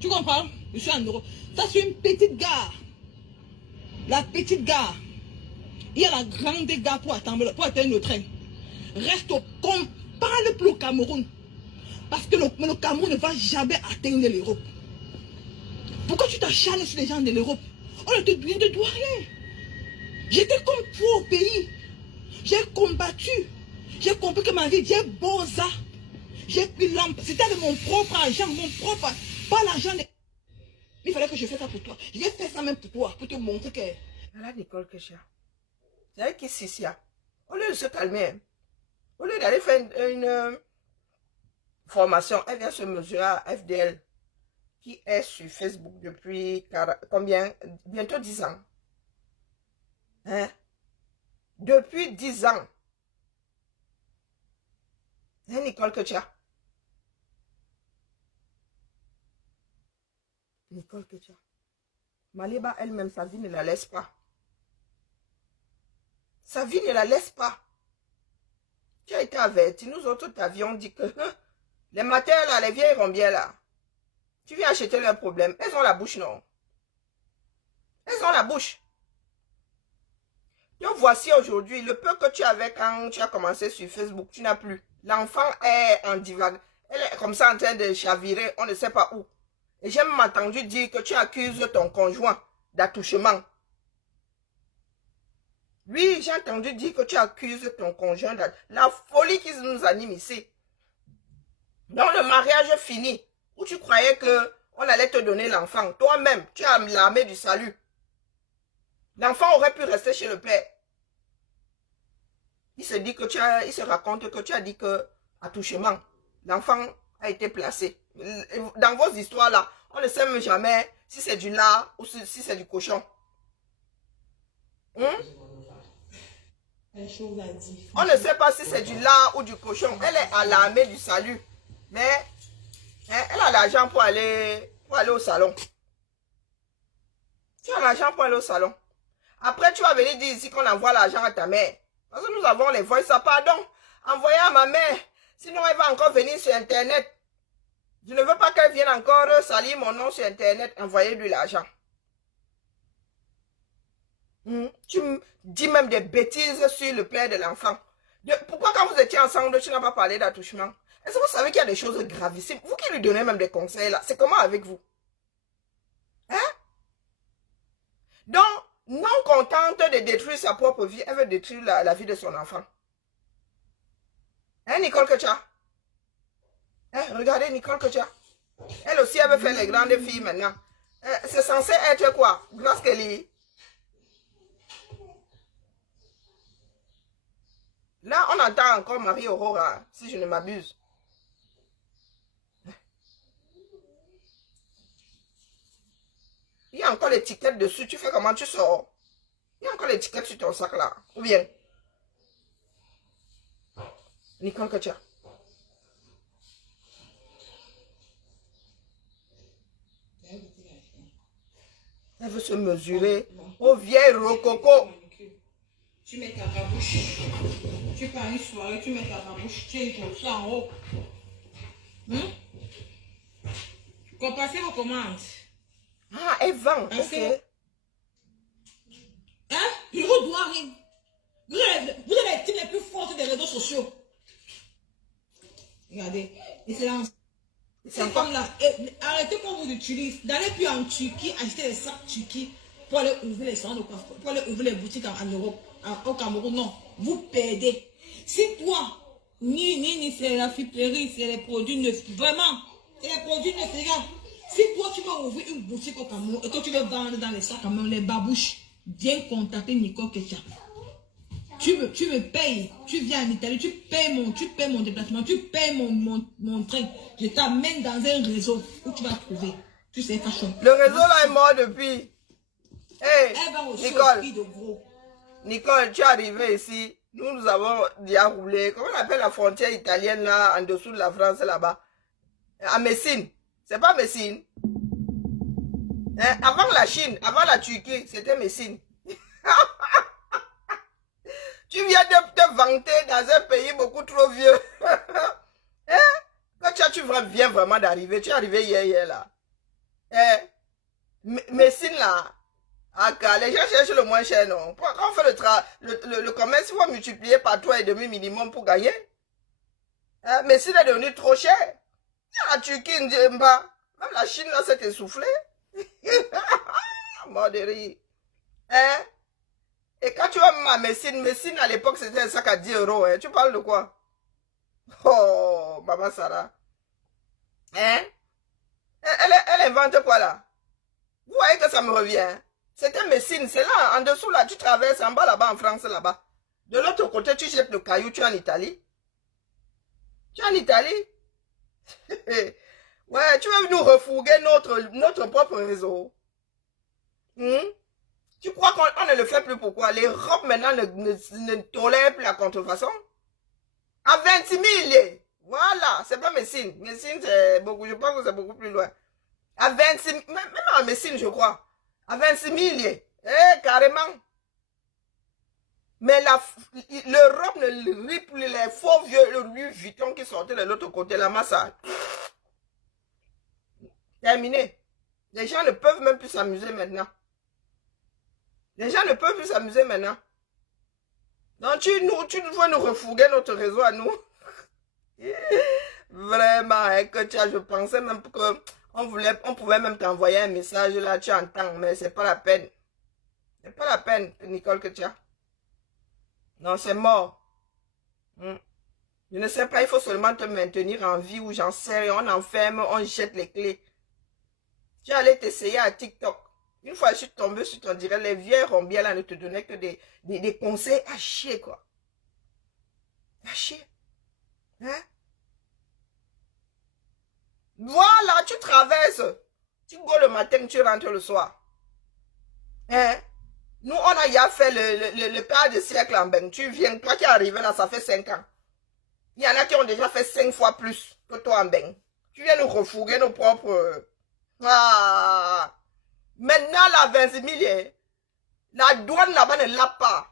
Tu comprends? Je suis en Europe. Ça, c'est une petite gare. La petite gare. Il y a la grande gare pour attendre le train. Reste au con. Parle plus au Cameroun. Parce que le Cameroun ne va jamais atteindre l'Europe. Pourquoi tu t'acharnes sur les gens de l'Europe? On ne te doit rien. J'étais comme toi au pays. J'ai combattu. J'ai compris que ma vie était bon ça. J'ai pris l'âme. C'était avec mon propre argent, pas l'argent de... Il fallait que je fasse ça pour toi. J'ai fait ça même pour toi, pour te montrer que... Voilà Nicole Kecha. C'est avec qui Sissia. Au lieu de se calmer, au lieu d'aller faire une formation, elle vient se mesurer à FDL, qui est sur Facebook depuis combien? Bientôt 10 ans. Hein? Depuis 10 ans. Hein, Nicole Kecha? Nicole Kecha. Maliba elle-même, sa vie ne la laisse pas. Sa vie ne la laisse pas. Tu as été averti. Nous autres t'avions dit que les matins là, les vieilles iront bien là. Tu viens acheter leurs problèmes. Elles ont la bouche, non? Elles ont la bouche. Donc voici aujourd'hui, le peu que tu avais quand tu as commencé sur Facebook, tu n'as plus. L'enfant est en divague. Elle est comme ça en train de chavirer, on ne sait pas où. Et j'ai même entendu dire que tu accuses ton conjoint d'attouchement. Oui, j'ai entendu dire que tu accuses ton conjoint d'attouchement. La folie qui nous anime ici. Dans le mariage fini, où tu croyais que on allait te donner l'enfant. Toi-même, tu as l'armée du salut. L'enfant aurait pu rester chez le père. Il se dit que il se raconte que tu as dit que attouchement, l'enfant a été placé. Dans vos histoires là, on ne sait même jamais si c'est du lard ou si c'est du cochon. On ne sait pas si c'est du lard ou du cochon. Elle est à l'armée du salut. Mais elle a l'argent pour aller au salon. Tu as l'argent pour aller au salon. Après, tu vas venir dire ici qu'on envoie l'argent à ta mère. Parce que nous avons les voix, ça, pardon. Envoyez à ma mère. Sinon, elle va encore venir sur Internet. Je ne veux pas qu'elle vienne encore salir mon nom sur Internet. Envoyez-lui l'argent. Tu me dis même des bêtises sur le père de l'enfant. Pourquoi quand vous étiez ensemble, tu n'as pas parlé d'attouchement? Est-ce que vous savez qu'il y a des choses gravissimes? Vous qui lui donnez même des conseils là, c'est comment avec vous? Hein? Donc, non contente de détruire sa propre vie, elle veut détruire la vie de son enfant. Hein, Nicole Kecha? Hein, regardez Nicole Kecha. Elle aussi, elle veut faire les grandes filles maintenant. C'est censé être quoi? Grace Kelly. Là, on entend encore Marie-Aurora, si je ne m'abuse. Il y a encore l'étiquette dessus. Tu fais comment tu sors? Il y a encore l'étiquette sur ton sac là. Ou bien? Nicole Kecha. Elle veut se mesurer aux vieilles rococo. Tu mets ta babouche. Tu pars une soirée, tu mets ta babouche. Tu es comme ça en haut. Passez vos commandes. Ah, elle vend. Ok. Hein? Il vous doit rien. Vous êtes les types les plus forts des réseaux sociaux. Regardez. Et c'est là. C'est comme là. Arrêtez qu'on vous utilise. N'allez plus en Turquie, acheter les sacs Turquie pour aller ouvrir les salons de coiffure, pour aller ouvrir les boutiques en Europe, au Cameroun. Non. Vous perdez. Si toi, ni c'est la fiperie, c'est les produits neufs. Vraiment. C'est les produits neufs, les gars. Si toi, tu veux ouvrir une boutique au Cameroun et que tu veux vendre dans les sacs Cameroun, les babouches, viens contacter Nicole Kecha. Tu me payes. Tu viens en Italie, tu payes mon déplacement, tu payes mon train. Je t'amène dans un réseau où tu vas trouver. Tu sais, fashion. Le réseau là est mort depuis. Hey, Nicole. De gros. Nicole, tu es arrivée ici. Nous avons déjà roulé. Comment on appelle la frontière italienne là, en dessous de la France là-bas? À Messine. C'est pas Messine. Hein? Avant la Chine, avant la Turquie, c'était Messine. Tu viens de te vanter dans un pays beaucoup trop vieux. Hein? Quand tu viens vraiment d'arriver, tu es arrivé hier là. Hein? Messine là. Les gens cherchent le moins cher, non? Quand on fait le commerce, il faut multiplier par 3,5 minimum pour gagner. Hein? Messine est devenu trop cher. La Turquie, Ndjemba. Même la Chine, là, s'est essoufflée. Mort de rire. Hein? Et quand tu vas à Messine à l'époque, c'était un sac à 10 euros. Hein? Tu parles de quoi? Oh, Maman Sarah. Hein? Elle invente quoi là? Vous voyez que ça me revient. C'était Messine, c'est là, en dessous là, tu traverses, en bas là-bas, en France là-bas. De l'autre côté, tu jettes le caillou, tu es en Italie. Tu es en Italie? Ouais, tu veux nous refourguer notre propre réseau. Tu crois qu'on ne le fait plus pourquoi? L'Europe maintenant ne tolère plus la contrefaçon? À 26 000, voilà, c'est pas Messine. Messine, c'est beaucoup, je pense que c'est beaucoup plus loin. À 26 000, même à Messine, je crois. À 26 000, carrément. Mais l'Europe ne rit plus les faux vieux, le Louis Vuitton qui sortait de l'autre côté, la massage. Terminé. Les gens ne peuvent même plus s'amuser maintenant. Les gens ne peuvent plus s'amuser maintenant. Donc tu veux nous refourguer notre réseau à nous. Vraiment, hein, que je pensais même que on pouvait même t'envoyer un message là, tu entends, mais c'est pas la peine. C'est pas la peine, Nicole, que tu as. Non, c'est mort. Je ne sais pas, il faut seulement te maintenir en vie ou j'en sais rien, on enferme, on jette les clés. Tu allais t'essayer à TikTok. Une fois, je suis tombée sur ton direct, les vieilles rombières là ne te donnaient que des conseils à chier, quoi. À chier. Hein? Voilà, tu traverses. Tu go le matin, tu rentres le soir. Hein? Nous, on a déjà fait le quart de siècle en bain. Tu viens, toi qui es arrivé là, ça fait 5 ans. Il y en a qui ont déjà fait 5 fois plus que toi en bain. Tu viens nous refourguer nos propres... Ah. Maintenant, la 26 000, la douane là-bas ne l'a pas.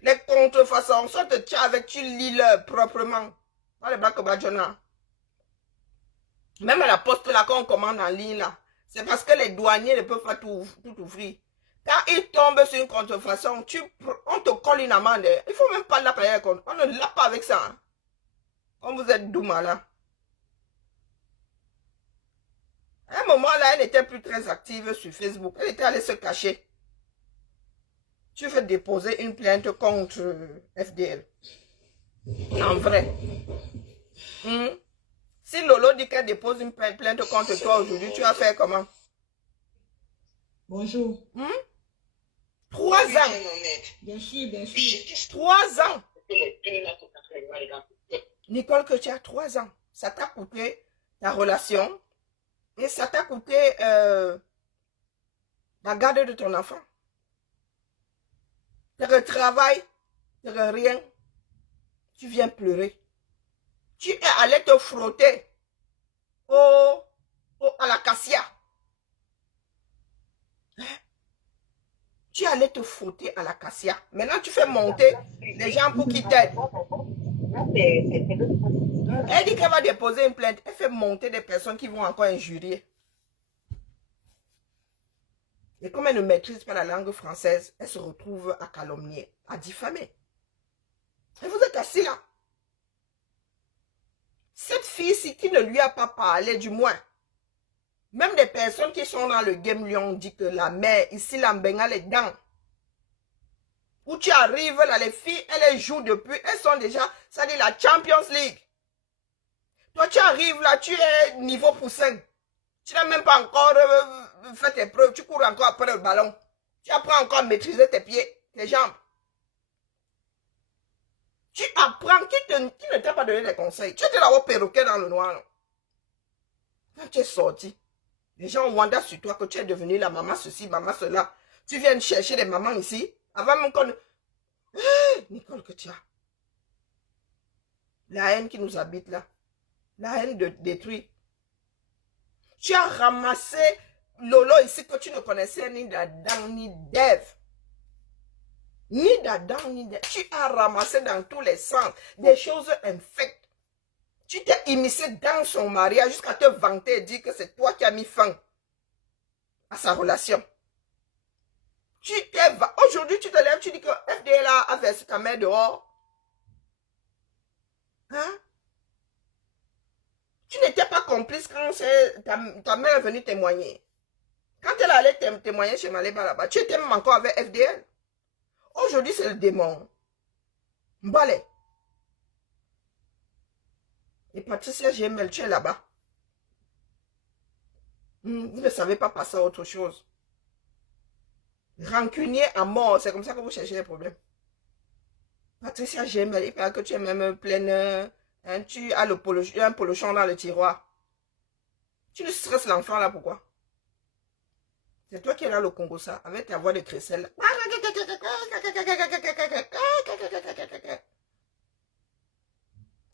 Les contrefaçons, soit tu avec, tu lis-le proprement. Pas les Black Bajona. Même à la poste là, quand on commande en ligne là, c'est parce que les douaniers ne peuvent pas tout ouvrir. Quand ils tombent sur une contrefaçon, on te colle une amende. Il ne faut même pas la payer. On ne l'a pas avec ça. Hein. Comme vous êtes douma là. À un moment là, elle n'était plus très active sur Facebook. Elle était allée se cacher. Tu veux déposer une plainte contre FDL. En vrai. Si Lolo dit qu'elle dépose une plainte contre toi aujourd'hui, tu vas faire comment? Bonjour. 3 ans. Bien sûr, bien sûr. 3 ans. Nicole, que tu as 3 ans. Ça t'a coûté ta relation et ça t'a coûté la garde de ton enfant. Tu travail, tu rien. Tu viens pleurer. Tu es allé te frotter à la cassia. Tu es allé te frotter à la cassia. Maintenant, tu fais monter les gens pour qu'ils t'aident. Elle dit qu'elle va déposer une plainte. Elle fait monter des personnes qui vont encore injurier. Et comme elle ne maîtrise pas la langue française, elle se retrouve à calomnier, à diffamer. Et vous êtes assis là. Cette fille-ci qui ne lui a pas parlé, du moins, même des personnes qui sont dans le game lui ont dit que la mère, ici, l'Ambenga, les dents. Où tu arrives là, les filles, elles jouent depuis, elles sont déjà, ça dit la Champions League. Toi, tu arrives là, tu es niveau poussin. Tu n'as même pas encore fait tes preuves, tu cours encore après le ballon. Tu apprends encore à maîtriser tes pieds, tes jambes. Tu apprends, qui ne t'a pas donné des conseils. Tu étais là-haut perroquet dans le noir. Non? Quand tu es sorti, les gens ont wanda sur toi que tu es devenu la maman ceci, maman cela. Tu viens chercher des mamans ici. Avant même qu'on... Hey, Nicole, que tu as. La haine qui nous habite là. La haine de détruire. Tu as ramassé Lolo ici que tu ne connaissais ni d'Adam ni d'Ève. Ni d'Adam ni d'Ève. Tu as ramassé dans tous les sens des choses infectes. Tu t'es immiscé dans son mariage jusqu'à te vanter et dire que c'est toi qui as mis fin à sa relation. Aujourd'hui, tu te lèves, tu dis que FDL a versé ta mère dehors. Hein? complice quand ta mère est venue témoigner. Quand elle allait témoigner chez Maléba là-bas, tu étais même encore avec FDL. Aujourd'hui, c'est le démon. Mbale. Et Patricia Gemel, tu es là-bas. Vous ne savez pas passer à autre chose. Rancunier à mort, c'est comme ça que vous cherchez les problèmes. Patricia Gemel, il paraît que tu es même pleine... Hein, tu as un polochon dans le tiroir. Tu ne stresses l'enfant là, pourquoi? C'est toi qui es là le Congo, ça, avec ta voix de crécelle.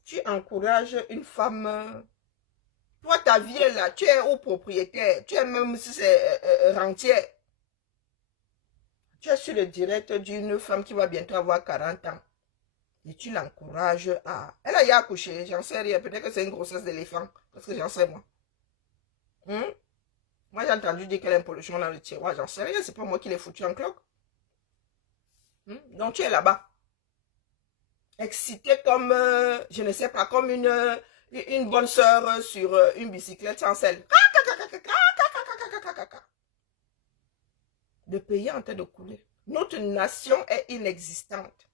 Tu encourages une femme. Toi, ta vie est là, tu es au propriétaire. Tu es même si c'est rentière. Tu es sur le direct d'une femme qui va bientôt avoir 40 ans. Et tu l'encourages à... Elle a y accouché, j'en sais rien. Peut-être que c'est une grossesse d'éléphant. Parce que j'en sais moi. Moi, j'ai entendu dire qu'elle a une pollution dans le tiroir. J'en sais rien. C'est pas moi qui l'ai foutu en cloque. Donc, tu es là-bas. Excitée comme, je ne sais pas, comme une bonne sœur sur une bicyclette sans selle. Le pays est en train de couler. Notre nation est inexistante.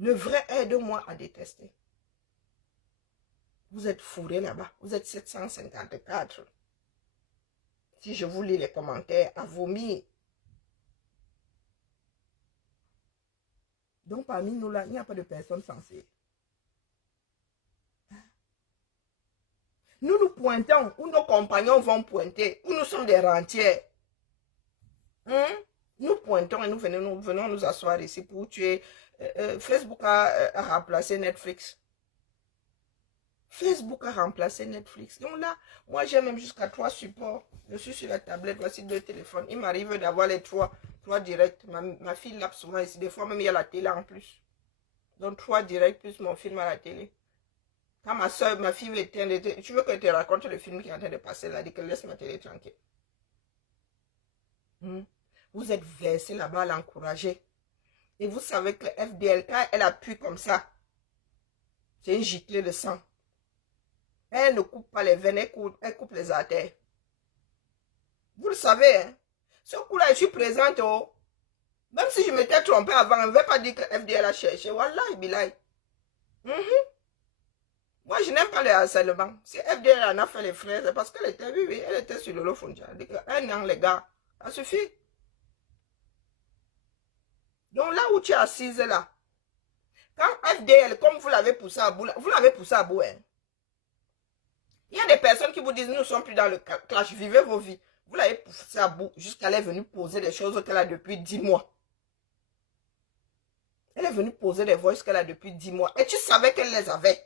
Le vrai aide-moi à détester. Vous êtes fourrés là-bas. Vous êtes 754. Si je vous lis les commentaires, à vomir. Donc parmi nous là, il n'y a pas de personnes sensées. Nous nous pointons, ou nos compagnons vont pointer, ou nous sommes des rentiers. Nous pointons et nous venons nous asseoir ici pour tuer. Facebook a remplacé Netflix. Facebook a remplacé Netflix. Donc là, moi j'ai même jusqu'à 3 supports. Je suis sur la tablette, voici 2 téléphones. Il m'arrive d'avoir les 3 directs. Ma fille l'a souvent ici. Des fois même il y a la télé en plus. Donc 3 directs plus mon film à la télé. Quand ma fille veut éteindre, tu veux que je te raconte le film qui est en train de passer là, dit que laisse ma télé tranquille. Vous êtes versé là-bas à l'encourager. Et vous savez que FDL, quand elle appuie comme ça, c'est une giclée de sang. Elle ne coupe pas les veines, elle coupe les artères. Vous le savez, hein? Ce coup-là, je suis présente. Oh. Même si je m'étais trompée avant, je ne vais pas dire que FDL a cherché. Wallahi billahi. Moi, je n'aime pas le harcèlement. Si FDL en a fait les frères, c'est parce qu'elle était, oui, elle était sur le lot Fondia. Elle dit qu'un an, les gars, ça suffit. Donc là où tu es assise là, quand FDL, comme vous l'avez poussé à bout, vous l'avez poussé à bout, hein. Il y a des personnes qui vous disent, nous ne sommes plus dans le clash, vivez vos vies. Vous l'avez poussé à bout jusqu'à elle est venue poser des choses qu'elle a depuis 10 mois. Elle est venue poser des voix qu'elle a depuis 10 mois. Et tu savais qu'elle les avait.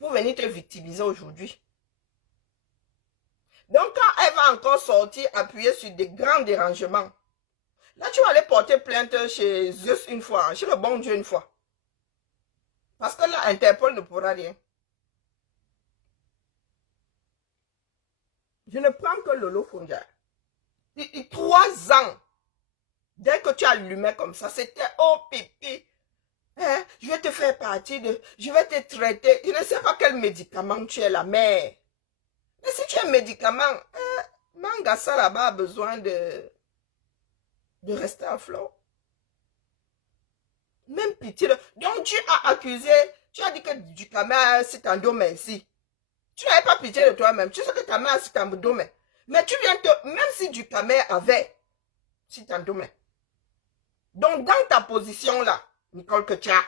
Pour venir te victimiser aujourd'hui. Donc quand elle va encore sortir, appuyer sur des grands dérangements, là, tu vas aller porter plainte chez Zeus une fois, chez le bon Dieu une fois. Parce que là, Interpol ne pourra rien. Je ne prends que Lolo Fondia. 3 ans, dès que tu allumais comme ça, c'était oh pipi. Hein, je vais te faire partie de... Je vais te traiter. Je ne sais pas quel médicament tu es la mère. Mais si tu es un médicament, Mangasa là-bas a besoin de rester à flot. Même pitié. Donc tu as accusé, tu as dit que du caméra c'est un domaine ici. Tu n'avais pas pitié de toi-même. Tu sais que ta mère c'est un domaine. Mais tu viens te... Même si du caméra avait, c'est un domaine. Donc dans ta position là, Nicole Ketia,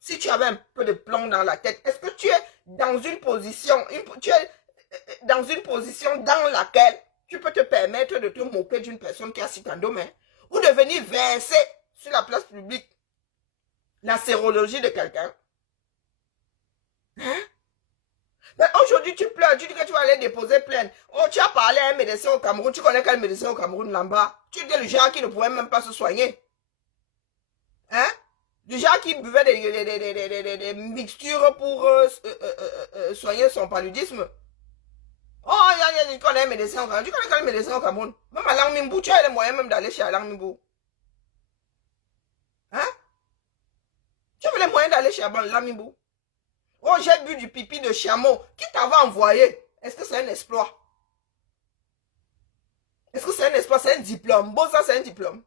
si tu avais un peu de plomb dans la tête, est-ce que tu es dans une position, dans laquelle tu peux te permettre de te moquer d'une personne qui a cité un domaine ou de venir verser sur la place publique la sérologie de quelqu'un? Hein? Mais aujourd'hui, tu pleures, tu dis que tu vas aller déposer plainte. Oh, tu as parlé à un médecin au Cameroun, tu connais quel médecin au Cameroun là-bas? Tu es le genre qui ne pouvait même pas se soigner. Hein? Du genre qui buvait des mixtures pour soigner son paludisme. Oh, tu connais un médecin au Cameroun. Tu connais quel médecin au Cameroun? Même à Langmimbu, tu as les moyens même d'aller chez Langmimbu. Hein? Tu as les moyens d'aller chez Langmimbu. Oh, j'ai bu du pipi de chameau. Qui t'avait envoyé? Est-ce que c'est un exploit? Est-ce que c'est un exploit? C'est un diplôme. Boza, c'est un diplôme.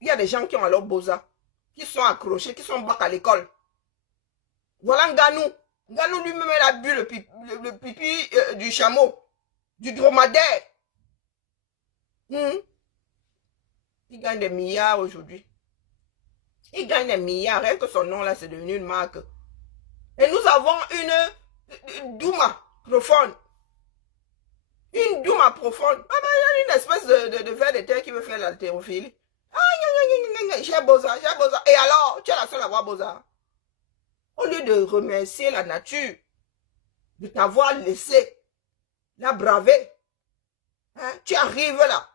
Il y a des gens qui ont alors Boza, qui sont accrochés, qui sont bac à l'école. Voilà Nganou. Nganou lui-même, il a bu le pipi du chameau, du dromadaire. Il gagne des milliards aujourd'hui. Il gagne des milliards. Rien que son nom là, c'est devenu une marque. Et nous avons une Douma profonde. Une Douma profonde. Ah ben, il y a une espèce de ver de terre qui veut faire l'haltérophilie. Ah, j'ai Boza, j'ai Boza. Et alors, tu es la seule à avoir Boza. Au lieu de remercier la nature, de t'avoir laissé la braver, hein, tu arrives là.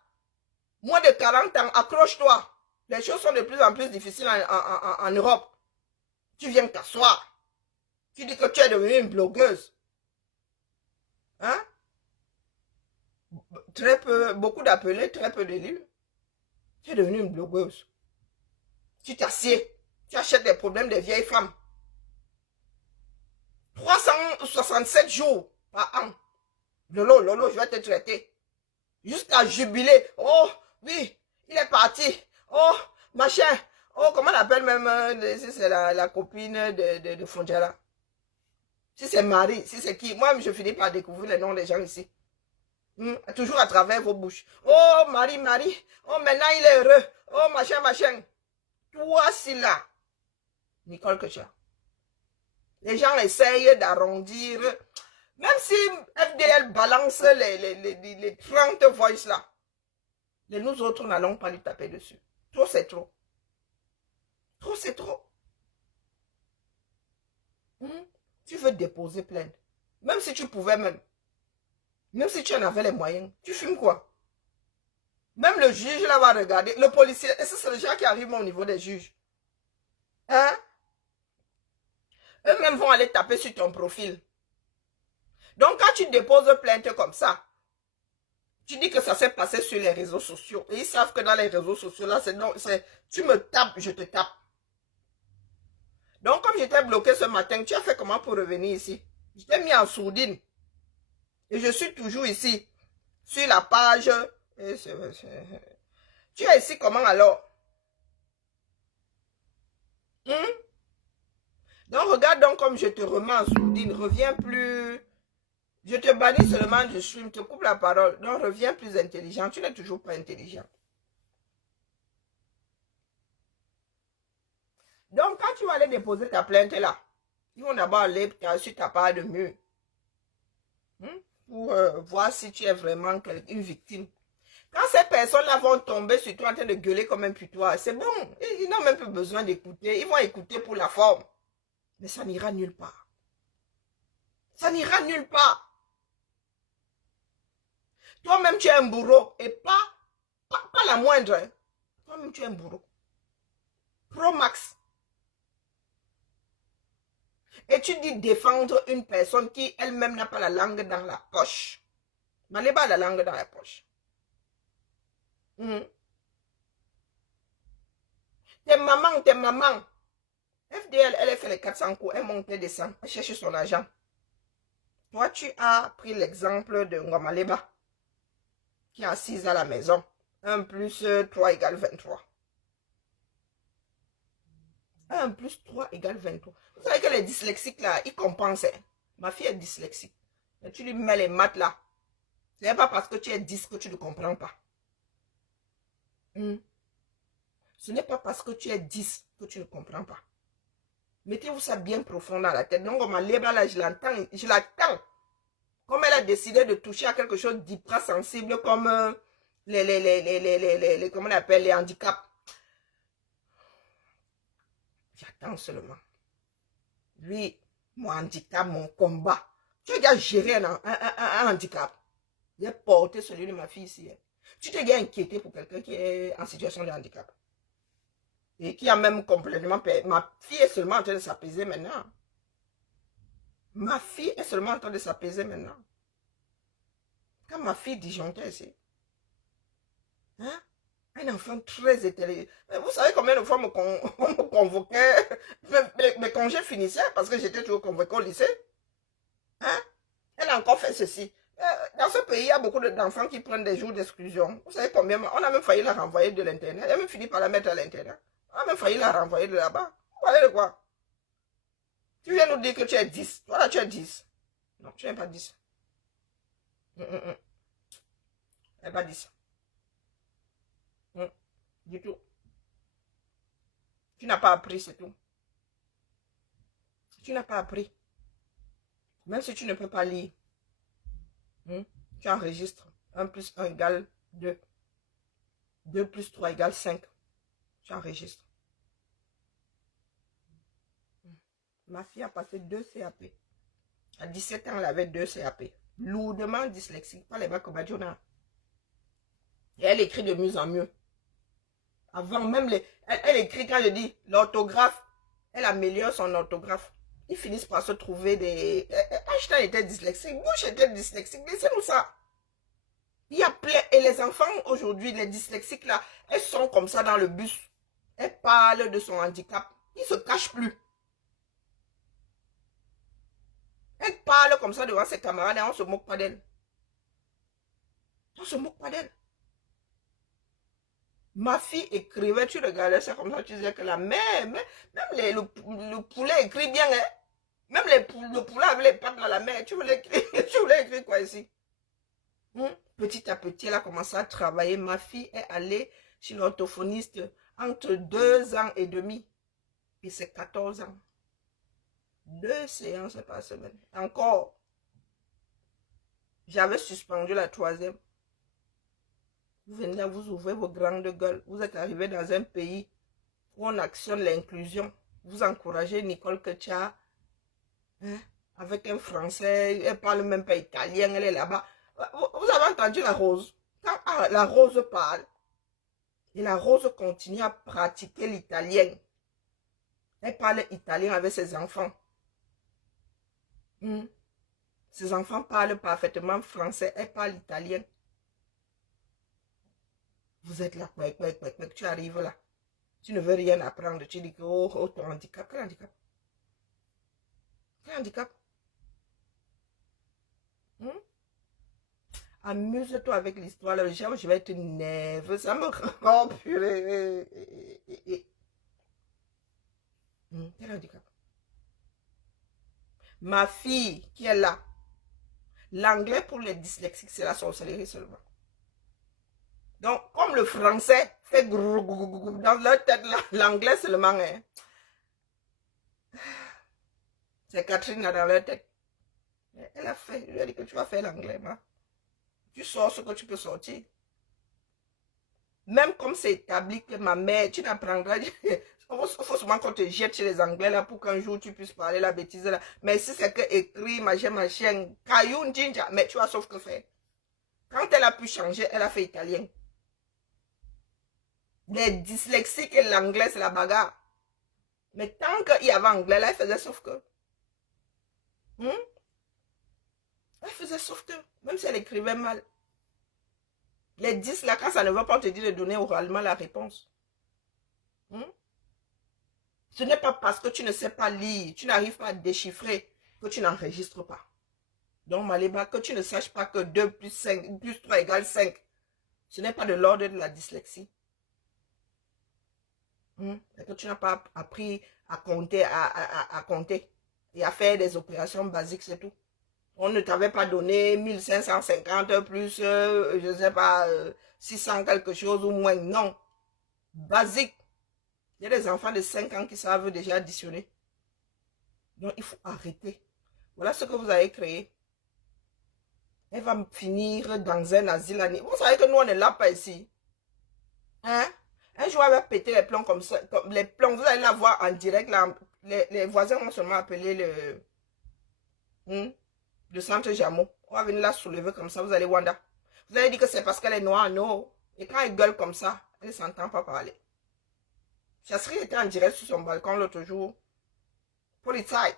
Moins de 40 ans, accroche-toi. Les choses sont de plus en plus difficiles en Europe. Tu viens t'asseoir. Tu dis que tu es devenue une blogueuse. Hein? Très peu, beaucoup d'appelés, très peu d'élus. Tu es devenue une blogueuse. Tu t'assieds. Tu achètes des problèmes des vieilles femmes. 367 jours par an. Lolo, Lolo, je vais te traiter. Jusqu'à jubiler. Oh, oui, il est parti. Oh, machin. Oh, comment on appelle même, si c'est la copine de Fondjala. Si c'est Marie, si c'est qui. Moi, je finis par découvrir les noms des gens ici. Toujours à travers vos bouches. Oh, Marie, Marie. Oh, maintenant il est heureux. Oh, machin, machin. Toi, si là. Nicole Kecha. Les gens essayent d'arrondir. Même si FDL balance les 30 voices là. Et nous autres, n'allons pas lui taper dessus. Trop, c'est trop. Trop, c'est trop. Tu veux déposer plainte. Même si tu pouvais même. Même si tu en avais les moyens. Tu fumes quoi? Même le juge là va regarder. Le policier. Et c'est les gens qui arrivent au niveau des juges. Hein? Eux-mêmes vont aller taper sur ton profil. Donc quand tu déposes plainte comme ça, tu dis que ça s'est passé sur les réseaux sociaux. Et ils savent que dans les réseaux sociaux, là, c'est tu me tapes, je te tape. Donc, comme j'étais bloqué ce matin, tu as fait comment pour revenir ici? Je t'ai mis en sourdine. Et je suis toujours ici. Sur la page. Tu es ici comment alors? Donc, regarde donc comme je te remets en sourdine. Reviens plus. Je te bannis seulement du stream, te coupe la parole. Donc, reviens plus intelligent. Tu n'es toujours pas intelligent. Donc, quand tu vas aller déposer ta plainte là, ils vont d'abord aller sur ta part de mur. Pour voir si tu es vraiment une victime. Quand ces personnes-là vont tomber sur toi en train de gueuler comme un putois, c'est bon. Ils n'ont même plus besoin d'écouter. Ils vont écouter pour la forme. Mais ça n'ira nulle part. Ça n'ira nulle part. Toi-même, tu es un bourreau. Et pas la moindre. Hein. Toi-même, tu es un bourreau. Pro max. Et tu dis défendre une personne qui elle-même n'a pas la langue dans la poche. N'allez pas la langue dans la poche. Tes mamans. FDL, elle a fait les 400 coups. Elle monte et descend. Elle cherche son argent. Toi, tu as pris l'exemple de Ngomaleba, qui est assise à la maison. 1 plus 3 égale 23. 1 plus 3 égale 23. Vous savez que les dyslexiques là, ils compensent. Hein? Ma fille est dyslexique. Mais tu lui mets les maths là. Ce n'est pas parce que tu es 10 que tu ne comprends pas. Ce n'est pas parce que tu es 10 que tu ne comprends pas. Mettez-vous ça bien profond dans la tête. Donc, ma lèvre là, je l'attends. Comme elle a décidé de toucher à quelque chose d'hyper sensible comme comment on appelle, les handicaps. J'attends seulement. Lui, mon handicap, mon combat. Tu as déjà géré un handicap. J'ai porté celui de ma fille ici. Tu t'es déjà inquiété pour quelqu'un qui est en situation de handicap. Et qui a même complètement perdu. Ma fille est seulement en train de s'apaiser maintenant. Ma fille est seulement en train de s'apaiser maintenant. Quand ma fille disjonctait ici. Hein? Un enfant très intelligent. Mais vous savez combien de fois on me convoquait, mes congés finissaient parce que j'étais toujours convoqué au lycée. Hein? Elle a encore fait ceci. Dans ce pays, il y a beaucoup d'enfants qui prennent des jours d'exclusion. Vous savez combien? On a même failli la renvoyer de l'internat. Elle a même fini par la mettre à l'internat. On a même failli la renvoyer de là-bas. Vous parlez de quoi? Tu viens nous dire que tu es 10. Toi là, tu es 10. Non, tu n'es pas 10. Tu n'es pas 10. Du tout. Tu n'as pas appris, c'est tout. Tu n'as pas appris. Même si tu ne peux pas lire, tu enregistres. 1 plus 1 égale 2. 2 plus 3 égale 5. Tu enregistres. Ma fille a passé 2 CAP. À 17 ans, elle avait 2 CAP. Lourdement dyslexique, pas les Bakobadjona. Et elle écrit de mieux en mieux. Avant même, elle écrit, quand je dis l'orthographe, elle améliore son orthographe. Ils finissent par se trouver des... Einstein était dyslexique, Bush était dyslexique, laissez-nous ça. Il y a plein... Et les enfants, aujourd'hui, les dyslexiques, là, elles sont comme ça dans le bus. Elles parlent de son handicap. Ils ne se cachent plus. Elle parle comme ça devant ses camarades et on se moque pas d'elle. On se moque pas d'elle. Ma fille écrivait, tu regardais ça comme ça, tu disais que la mère, même le poulet écrit bien, hein. Même le poulet avec les pattes dans la mer, tu voulais écrire quoi ici? Petit à petit, elle a commencé à travailler. Ma fille est allée chez l'orthophoniste entre 2 ans et demi. Et c'est 14 ans. 2 séances par semaine. Encore. J'avais suspendu la 3e. Vous venez là, vous ouvrez vos grandes gueules. Vous êtes arrivé dans un pays où on actionne l'inclusion. Vous encouragez Nicole Ketia, avec un Français, elle parle même pas italien, elle est là-bas. Vous avez entendu la Rose? Quand la Rose parle, et la Rose continue à pratiquer l'italien. Elle parle italien avec ses enfants. Ses enfants parlent parfaitement français, elle parle italien. Vous êtes là, tu arrives là. Tu ne veux rien apprendre. Tu dis que, oh, ton handicap. Quel handicap? Quel handicap? Amuse-toi avec l'histoire. Le genre, je vais être nerveux. Ça me rend purée. Quel handicap? Ma fille qui est là. L'anglais pour les dyslexiques, c'est la sorcellerie seulement. Donc, comme le français fait dans leur tête, l'anglais seulement, c'est Catherine dans leur tête. Elle a fait, je lui ai dit que tu vas faire l'anglais, tu sors ce que tu peux sortir. Même comme c'est établi que ma mère, tu n'apprendras. Il faut souvent qu'on te jette chez les Anglais là pour qu'un jour tu puisses parler la bêtise là. Mais si c'est que écrit, machin, caillou, ginger, mais tu as sauf que faire. Quand elle a pu changer, elle a fait italien. Les dyslexiques et l'anglais, c'est la bagarre. Mais tant qu'il y avait anglais, là, elle faisait sauf que. Elle faisait sauf que. Même si elle écrivait mal. Les 10 là, quand ça ne va pas, on te dit de donner oralement la réponse. Ce n'est pas parce que tu ne sais pas lire, tu n'arrives pas à déchiffrer, que tu n'enregistres pas. Donc, Maléba, que tu ne saches pas que 2 plus 5, plus 3 égale 5. Ce n'est pas de l'ordre de la dyslexie. Et que tu n'as pas appris à compter, à compter et à faire des opérations basiques, c'est tout. On ne t'avait pas donné 1550 plus, je ne sais pas, 600 quelque chose ou moins. Non. Basique. Il y a des enfants de 5 ans qui savent déjà additionner. Donc, il faut arrêter. Voilà ce que vous avez créé. Elle va finir dans un asile. Vous savez que nous, on ne l'a pas ici. Un jour, elle va péter les plombs comme ça. Comme les plombs, vous allez la voir en direct. Là, les voisins vont seulement appeler le centre Jamo. On va venir la soulever comme ça. Vous allez Wanda. Vous allez dire que c'est parce qu'elle est noire. Non. Et quand elle gueule comme ça, elle ne s'entend pas parler. Chasserie était en direct sur son balcon l'autre jour. Polizei.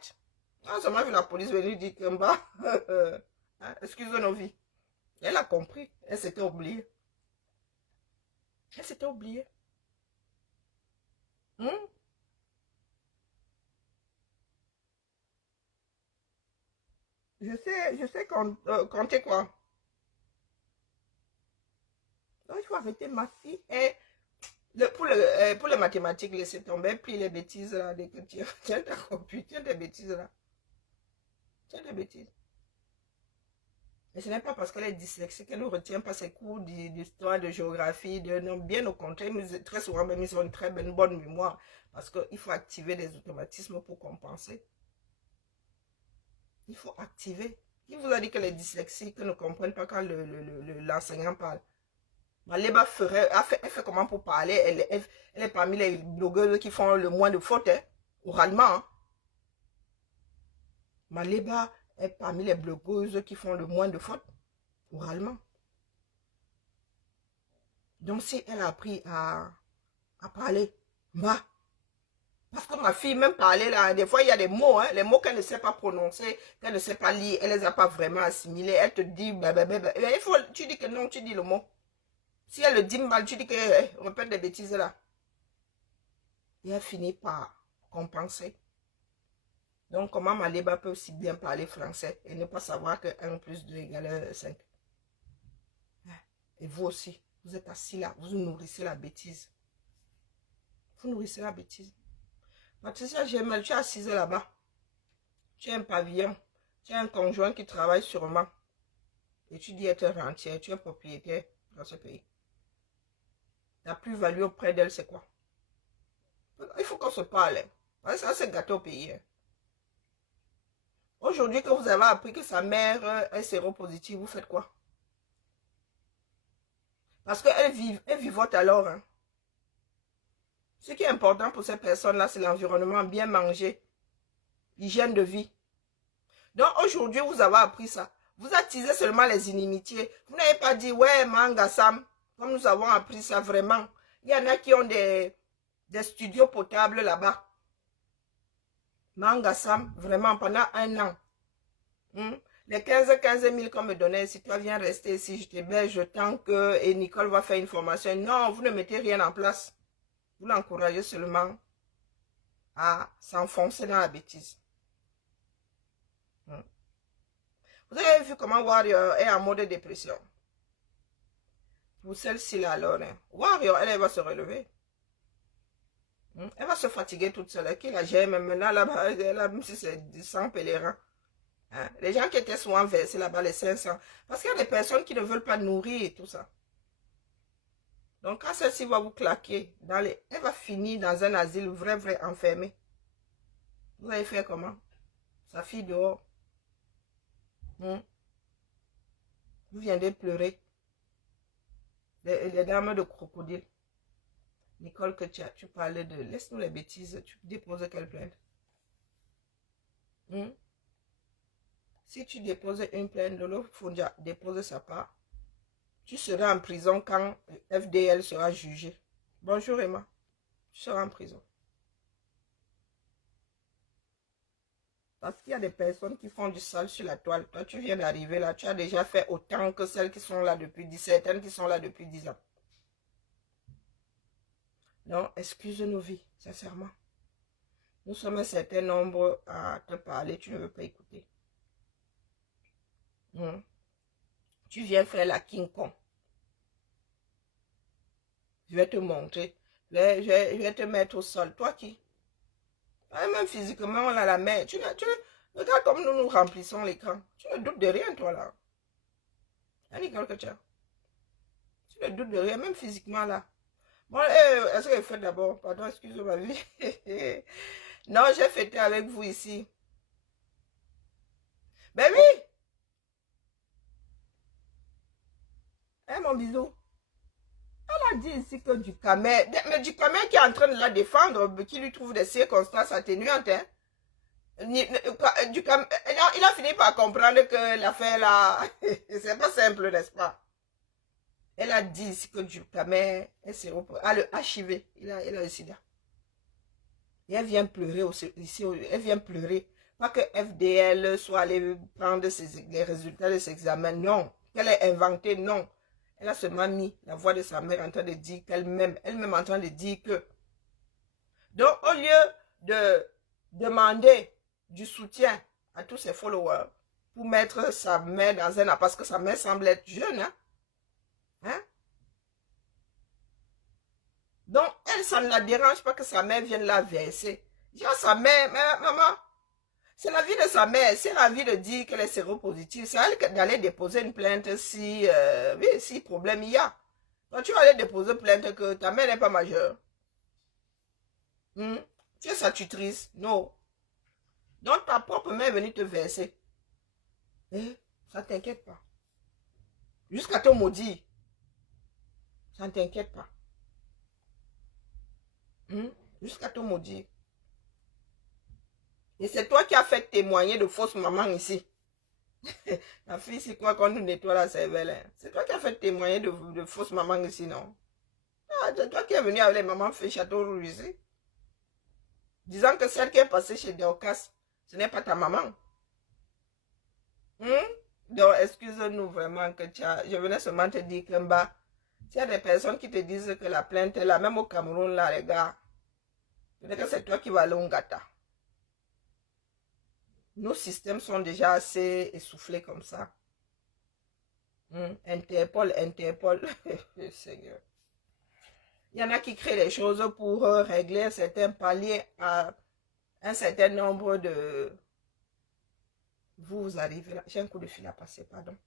On a seulement vu la police venir dire que excusez nos vies. Elle a compris. Elle s'était oubliée. Elle s'était oubliée. Je sais compter quoi. Donc, il faut arrêter ma fille. Et pour les mathématiques, laissez tomber. Puis les bêtises là, tiens ta copie, tiens tes bêtises là. Tiens tes bêtises. Et ce n'est pas parce qu'elle est dyslexique qu'elle ne retient pas ses cours d'histoire, de géographie, non, bien au contraire, très souvent même ils ont une très bonne mémoire. Parce qu'il faut activer des automatismes pour compenser. Il faut activer. Qui vous a dit que les dyslexiques ne comprennent pas quand l'enseignant parle? Maleba elle fait comment pour parler? Elle est parmi les blogueuses qui font le moins de fautes, hein, oralement. Hein. Maleba est parmi les blogueuses qui font le moins de fautes, oralement. Donc si elle a appris à parler, parce que ma fille, même parler là, des fois il y a des mots, hein, les mots qu'elle ne sait pas prononcer, qu'elle ne sait pas lire, elle ne les a pas vraiment assimilés, elle te dit, tu dis que non, tu dis le mot. Si elle le dit mal, tu dis que répète des bêtises là. Et elle finit par compenser. Donc, comment Maleba peut aussi bien parler français et ne pas savoir que 1 plus 2 égale 5? Et vous aussi, vous êtes assis là, vous nourrissez la bêtise. Vous nourrissez la bêtise. Patricia Gemel, tu es assise là-bas. Tu as un pavillon. Tu as un conjoint qui travaille sûrement. Et tu dis être rentière, tu es propriétaire dans ce pays. La plus-value auprès d'elle, c'est quoi? Il faut qu'on se parle. Hein. Ça, c'est gâteau au pays. Hein. Aujourd'hui, que vous avez appris que sa mère est séropositive, vous faites quoi? Parce qu'elle vivote alors. Hein. Ce qui est important pour ces personnes-là, c'est l'environnement, bien manger, hygiène de vie. Donc aujourd'hui, vous avez appris ça. Vous attisez seulement les inimitiés. Vous n'avez pas dit, ouais, Mangasam, comme nous avons appris ça vraiment. Il y en a qui ont des studios potables là-bas. Mangasam, vraiment, pendant 1 an. Les 15 000 qu'on me donnait, si toi viens rester ici, je t'héberge tant que et Nicole va faire une formation. Non, vous ne mettez rien en place. Vous l'encouragez seulement à s'enfoncer dans la bêtise. Vous avez vu comment Warrior est en mode dépression. Pour celle-ci là alors, hein. Warrior, elle va se relever. Elle va se fatiguer toute seule. Qui la gère maintenant là-bas, même si c'est 100 pèlerins. Hein? Les gens qui étaient souvent versés là-bas, les 500. Parce qu'il y a des personnes qui ne veulent pas nourrir et tout ça. Donc quand celle-ci va vous claquer, elle va finir dans un asile vrai enfermé. Vous allez faire comment? Sa fille dehors. Vous viendrez pleurer. Les dames de crocodile. Nicole, que tu parlais de... Laisse-nous les bêtises. Tu déposes quelle plainte? Si tu déposes une plainte, Lolo Fondia dépose sa part. Tu seras en prison quand FDL sera jugé. Bonjour Emma. Tu seras en prison. Parce qu'il y a des personnes qui font du sale sur la toile. Toi, tu viens d'arriver là. Tu as déjà fait autant que celles qui sont là depuis 17 ans, qui sont là depuis 10 ans. Non, excuse nos vies, sincèrement. Nous sommes un certain nombre à te parler. Tu ne veux pas écouter. Tu viens faire la King Kong. Je vais te montrer. Je vais te mettre au sol. Toi qui? Même physiquement, on a la main. Regarde comme nous remplissons l'écran. Tu ne doutes de rien, toi, là. Nicole, que tu as. Tu ne doutes de rien, même physiquement, là. Bon, est-ce que je fais d'abord? Pardon, excuse ma vie. Non, j'ai fêté avec vous ici. Ben oui. Hein, mon bisou? Elle a dit ici que du Camer, mais du Camer qui est en train de la défendre, qui lui trouve des circonstances atténuantes, hein. Il a fini par comprendre que l'affaire là, c'est pas simple, n'est-ce pas? Elle a dit ici que du Camer a le HIV, il a le sida. Et elle vient pleurer ici, elle vient pleurer. Pas que FDL soit allé prendre les résultats de ses examens, non. Qu'elle ait inventé, non. Elle a seulement mis la voix de sa mère en train de dire qu'elle-même, elle-même en train de dire que. Donc, au lieu de demander du soutien à tous ses followers pour mettre sa mère dans un... Parce que sa mère semble être jeune, hein? Hein? Donc, elle, ça ne la dérange pas que sa mère vienne la verser. Dis à sa mère, maman, c'est la vie de sa mère. C'est la vie de dire qu'elle est séropositive. C'est à elle d'aller déposer une plainte si, oui, si problème il y a. Donc, tu vas aller déposer plainte que ta mère n'est pas majeure. Tu es sa tutrice. Non. Donc, ta propre mère est venue te verser. Eh, ça ne t'inquiète pas. Jusqu'à te maudire. Ça ne t'inquiète pas. Jusqu'à te maudire. Et c'est toi qui as fait témoigner de fausses mamans ici. La fille, c'est quoi qu'on nous nettoie la cervelle? Hein? C'est toi qui as fait témoigner de fausses mamans ici, non? Ah, c'est toi qui es venu avec les mamans fait Château Rouge ici. Disant que celle qui est passée chez Dorcas, ce n'est pas ta maman. Donc, excuse-nous vraiment que je venais seulement te dire que bah, s'il y a des personnes qui te disent que la plainte est là, même au Cameroun, là, les gars, peut-être que c'est toi qui vas aller au Ngata. Nos systèmes sont déjà assez essoufflés comme ça. Interpol. Seigneur. Il y en a qui créent des choses pour régler certains paliers à un certain nombre de... Vous arrivez là. J'ai un coup de fil à passer, pardon.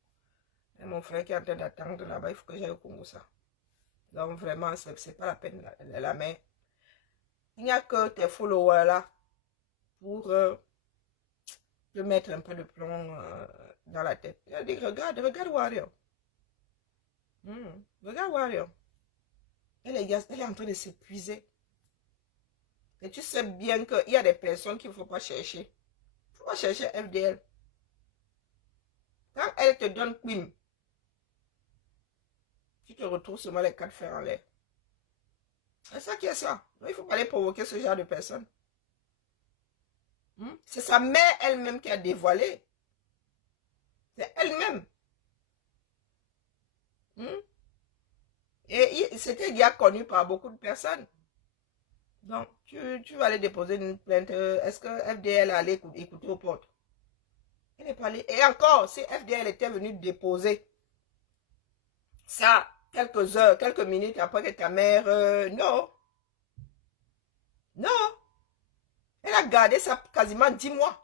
Et mon frère qui est en train d'attendre là-bas, il faut que j'aille au Congo, ça. Donc vraiment, c'est pas la peine la main. Il n'y a que tes followers là pour te mettre un peu de plomb dans la tête. Il dit, regarde Warrior. Regarde Warrior. Elle est en train de s'épuiser. Et tu sais bien qu'il y a des personnes qu'il ne faut pas chercher. Il ne faut pas chercher FDL. Quand elle te donne quim, tu te retrouves seulement les 4 fers en l'air. C'est ça qui est ça. Il ne faut pas aller provoquer ce genre de personnes. C'est sa mère elle-même qui a dévoilé. C'est elle-même. Et c'était déjà connu par beaucoup de personnes. Donc, tu vas aller déposer une plainte. Est-ce que FDL allait écouter aux portes? Elle n'est pas allée. Et encore, si FDL était venu déposer ça quelques heures, quelques minutes après que ta mère... non. Non. Elle a gardé ça quasiment 10 mois.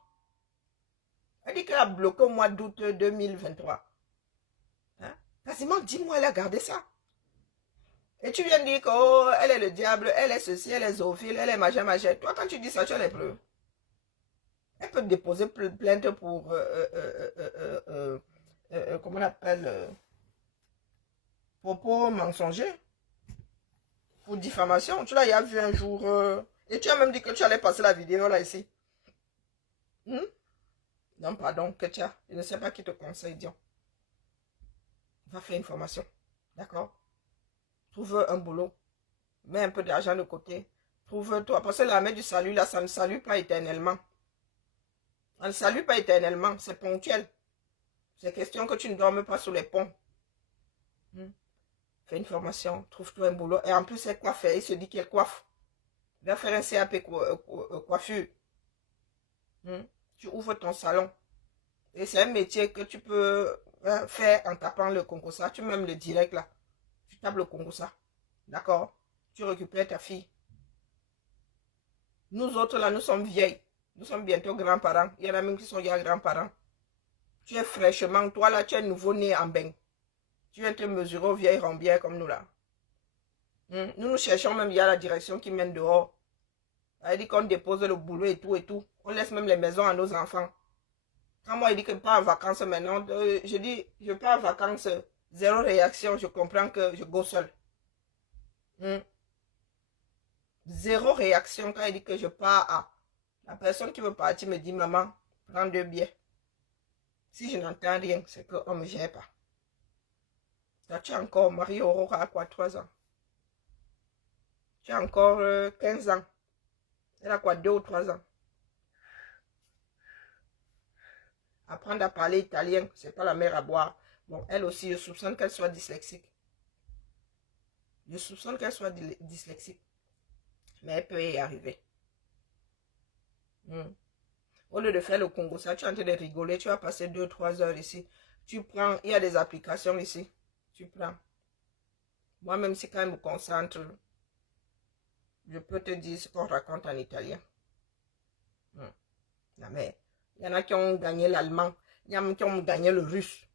Elle dit qu'elle a bloqué au mois d'août 2023. Hein? Quasiment 10 mois, elle a gardé ça. Et tu viens de dire qu'elle est le diable, elle est ceci, elle est zoophile, elle est machin. Toi, quand tu dis ça, tu as les preuves. Elle peut déposer plainte pour... comment on appelle propos mensongers. Pour diffamation. Tu l'as vu un jour... et tu as même dit que tu allais passer la vidéo là ici. Non, pardon, Ketia. Je ne sais pas qui te conseille, Dion. Va faire une formation. D'accord? Trouve un boulot. Mets un peu d'argent de côté. Trouve-toi. Parce que l'armée du salut, là, ça ne salue pas éternellement. Ça ne salue pas éternellement. C'est ponctuel. C'est question que tu ne dormes pas sous les ponts. Fais une formation. Trouve-toi un boulot. Et en plus, elle coiffe. Il se dit qu'elle coiffe. Va faire un CAP coiffure. Tu ouvres ton salon. Et c'est un métier que tu peux faire en tapant le concours. Tu mets même le direct là. Tu tapes le concours. D'accord? Tu récupères ta fille. Nous autres là, nous sommes vieilles. Nous sommes bientôt grands-parents. Il y en a même qui sont déjà grands-parents. Tu es fraîchement, toi là, tu es nouveau-né en bain. Tu viens te mesurer aux vieilles rombières comme nous là. Nous cherchons même, il y a la direction qui mène dehors. Elle dit qu'on dépose le boulot et tout et tout. On laisse même les maisons à nos enfants. Quand moi, il dit que pas en vacances maintenant, je dis, je pars en vacances, zéro réaction, je comprends que je go seul. Zéro réaction quand il dit que je pars à... La personne qui veut partir me dit, maman, prends 2 billets. Si je n'entends rien, c'est qu'on ne me gère pas. Là, tu es encore marié Aurora à quoi, 3 ans? Tu as encore 15 ans. Elle a quoi, 2 ou 3 ans? Apprendre à parler italien, c'est pas la mer à boire. Bon, elle aussi, je soupçonne qu'elle soit dyslexique. Je soupçonne qu'elle soit dyslexique. Mais elle peut y arriver. Au lieu de faire le Congo, ça, tu es en train de rigoler. Tu vas passer 2-3 heures ici. Tu prends, il y a des applications ici. Tu prends. Moi, même si quand je me concentre, je peux te dire ce qu'on raconte en italien. Non, mais il y en a qui ont gagné l'allemand. Il y en a qui ont gagné le russe.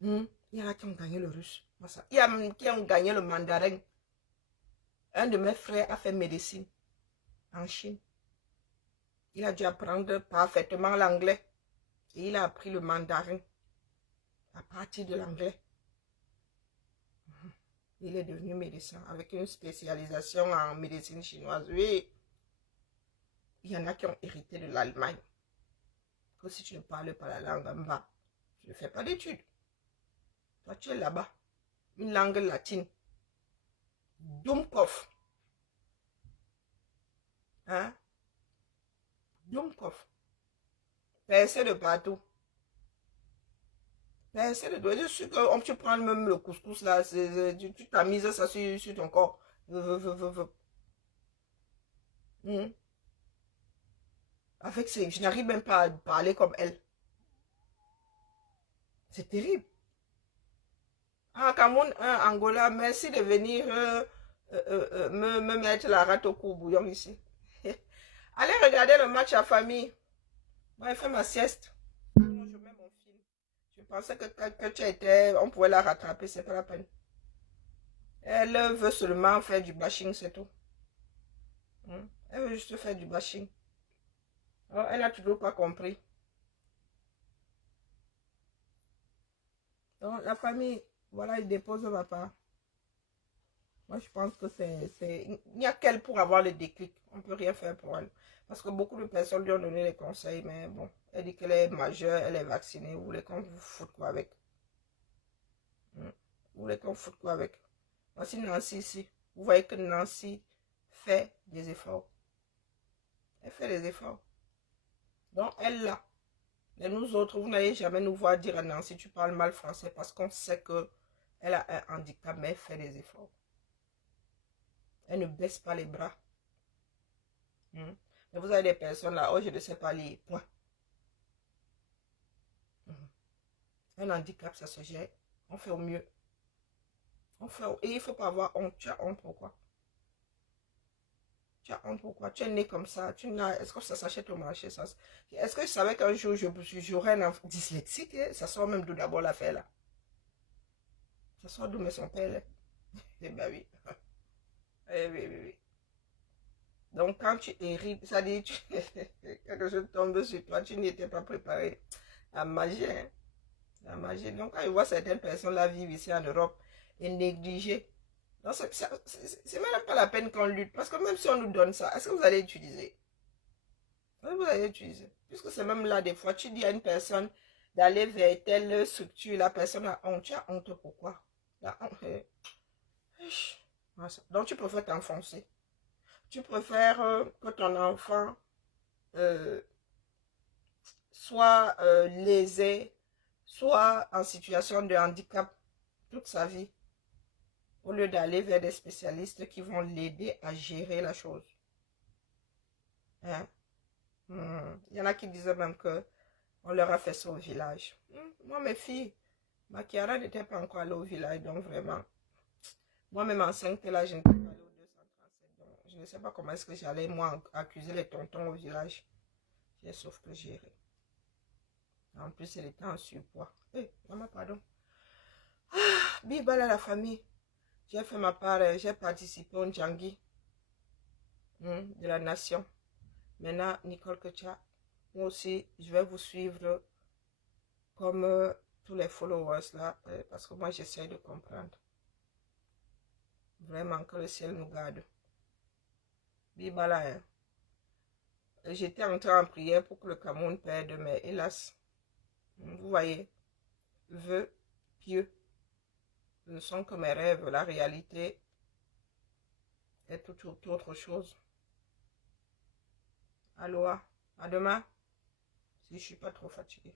Il y en a qui ont gagné le russe. Il y en a qui ont gagné le mandarin. Un de mes frères a fait médecine en Chine. Il a dû apprendre parfaitement l'anglais. Et il a appris le mandarin à partir de l'anglais. Il est devenu médecin avec une spécialisation en médecine chinoise. Oui, il y en a qui ont hérité de l'Allemagne. Que si tu ne parles pas la langue en bas, tu ne fais pas d'études. Toi, tu es là-bas. Une langue latine. Dumkov. Hein? Dumkov. Percé de partout. Percé de partout. Je suis que tu prends même le couscous là, tu t'amuses ça sur ton corps. Avec ces, je n'arrive même pas à parler comme elle. C'est terrible. Ah, Cameroun, Angola, merci de venir me mettre la rate au cou bouillon ici. Allez regarder le match à famille. Moi, je fais ma sieste. Non, je mets mon film. Je pensais que tu étais, on pouvait la rattraper, c'est pas la peine. Elle veut seulement faire du bashing, c'est tout. Elle veut juste faire du bashing. Oh, elle n'a toujours pas compris. Donc, la famille, voilà, il dépose papa. Moi, je pense que il n'y a qu'elle pour avoir le déclic. On ne peut rien faire pour elle. Parce que beaucoup de personnes lui ont donné des conseils, mais bon, elle dit qu'elle est majeure, elle est vaccinée. Vous voulez qu'on vous foute quoi avec? Vous voulez qu'on foute quoi avec? Voici Nancy ici. Vous voyez que Nancy fait des efforts. Elle fait des efforts. Donc, elle là. Et nous autres, vous n'allez jamais nous voir dire à Nancy, tu parles mal français parce qu'on sait qu'elle a un handicap, mais elle fait des efforts. Elle ne baisse pas les bras. Mais vous avez des personnes là, oh je ne sais pas lire, point. Un handicap, ça se gère. On fait au mieux. Et il ne faut pas avoir honte. Tu as honte pourquoi? Tu as honte pourquoi? Tu es né comme ça. Est-ce que ça s'achète au marché? Est-ce que je savais qu'un jour j'aurais un enfant dyslexique? Ça sort même d'où d'abord l'affaire là? Ça sort d'où mais son père là? Eh ben oui. Eh oui, oui, oui. Donc quand tu hérites, ça dit quelque chose tombe sur toi, tu n'y étais pas préparé. La magie, hein? La magie. Donc quand je vois certaines personnes là vivre ici en Europe et négligées, c'est même pas la peine qu'on lutte. Parce que même si on nous donne ça, est-ce que vous allez utiliser? Vous allez utiliser. Puisque c'est même là des fois, tu dis à une personne d'aller vers telle structure, la personne a honte. Tu as honte pourquoi? La honte. Donc tu préfères t'enfoncer. Tu préfères que ton enfant soit lésé, soit en situation de handicap toute sa vie, au lieu d'aller vers des spécialistes qui vont l'aider à gérer la chose. Hein? Il y en a qui disaient même que on leur a fait ça au village. Moi, mes filles, ma Chiara n'était pas encore allée au village, donc vraiment, moi-même enceinte, là, je n'étais pas allée au 237, donc je ne sais pas comment est-ce que j'allais, moi, accuser les tontons au village. Sauf que gérer. En plus, elle était en surpoids. Maman, pardon. Bibala la famille. J'ai fait ma part, j'ai participé au Djangui de la nation. Maintenant, Nicole Ketia, moi aussi, je vais vous suivre comme tous les followers là, parce que moi, j'essaie de comprendre. Vraiment, que le ciel nous garde. Bibala, hein. J'étais entrée en prière pour que le Cameroun perde, mais hélas, vous voyez, vœux pieux ne sont que mes rêves. La réalité est tout autre chose. Aloha, à demain, si je ne suis pas trop fatiguée.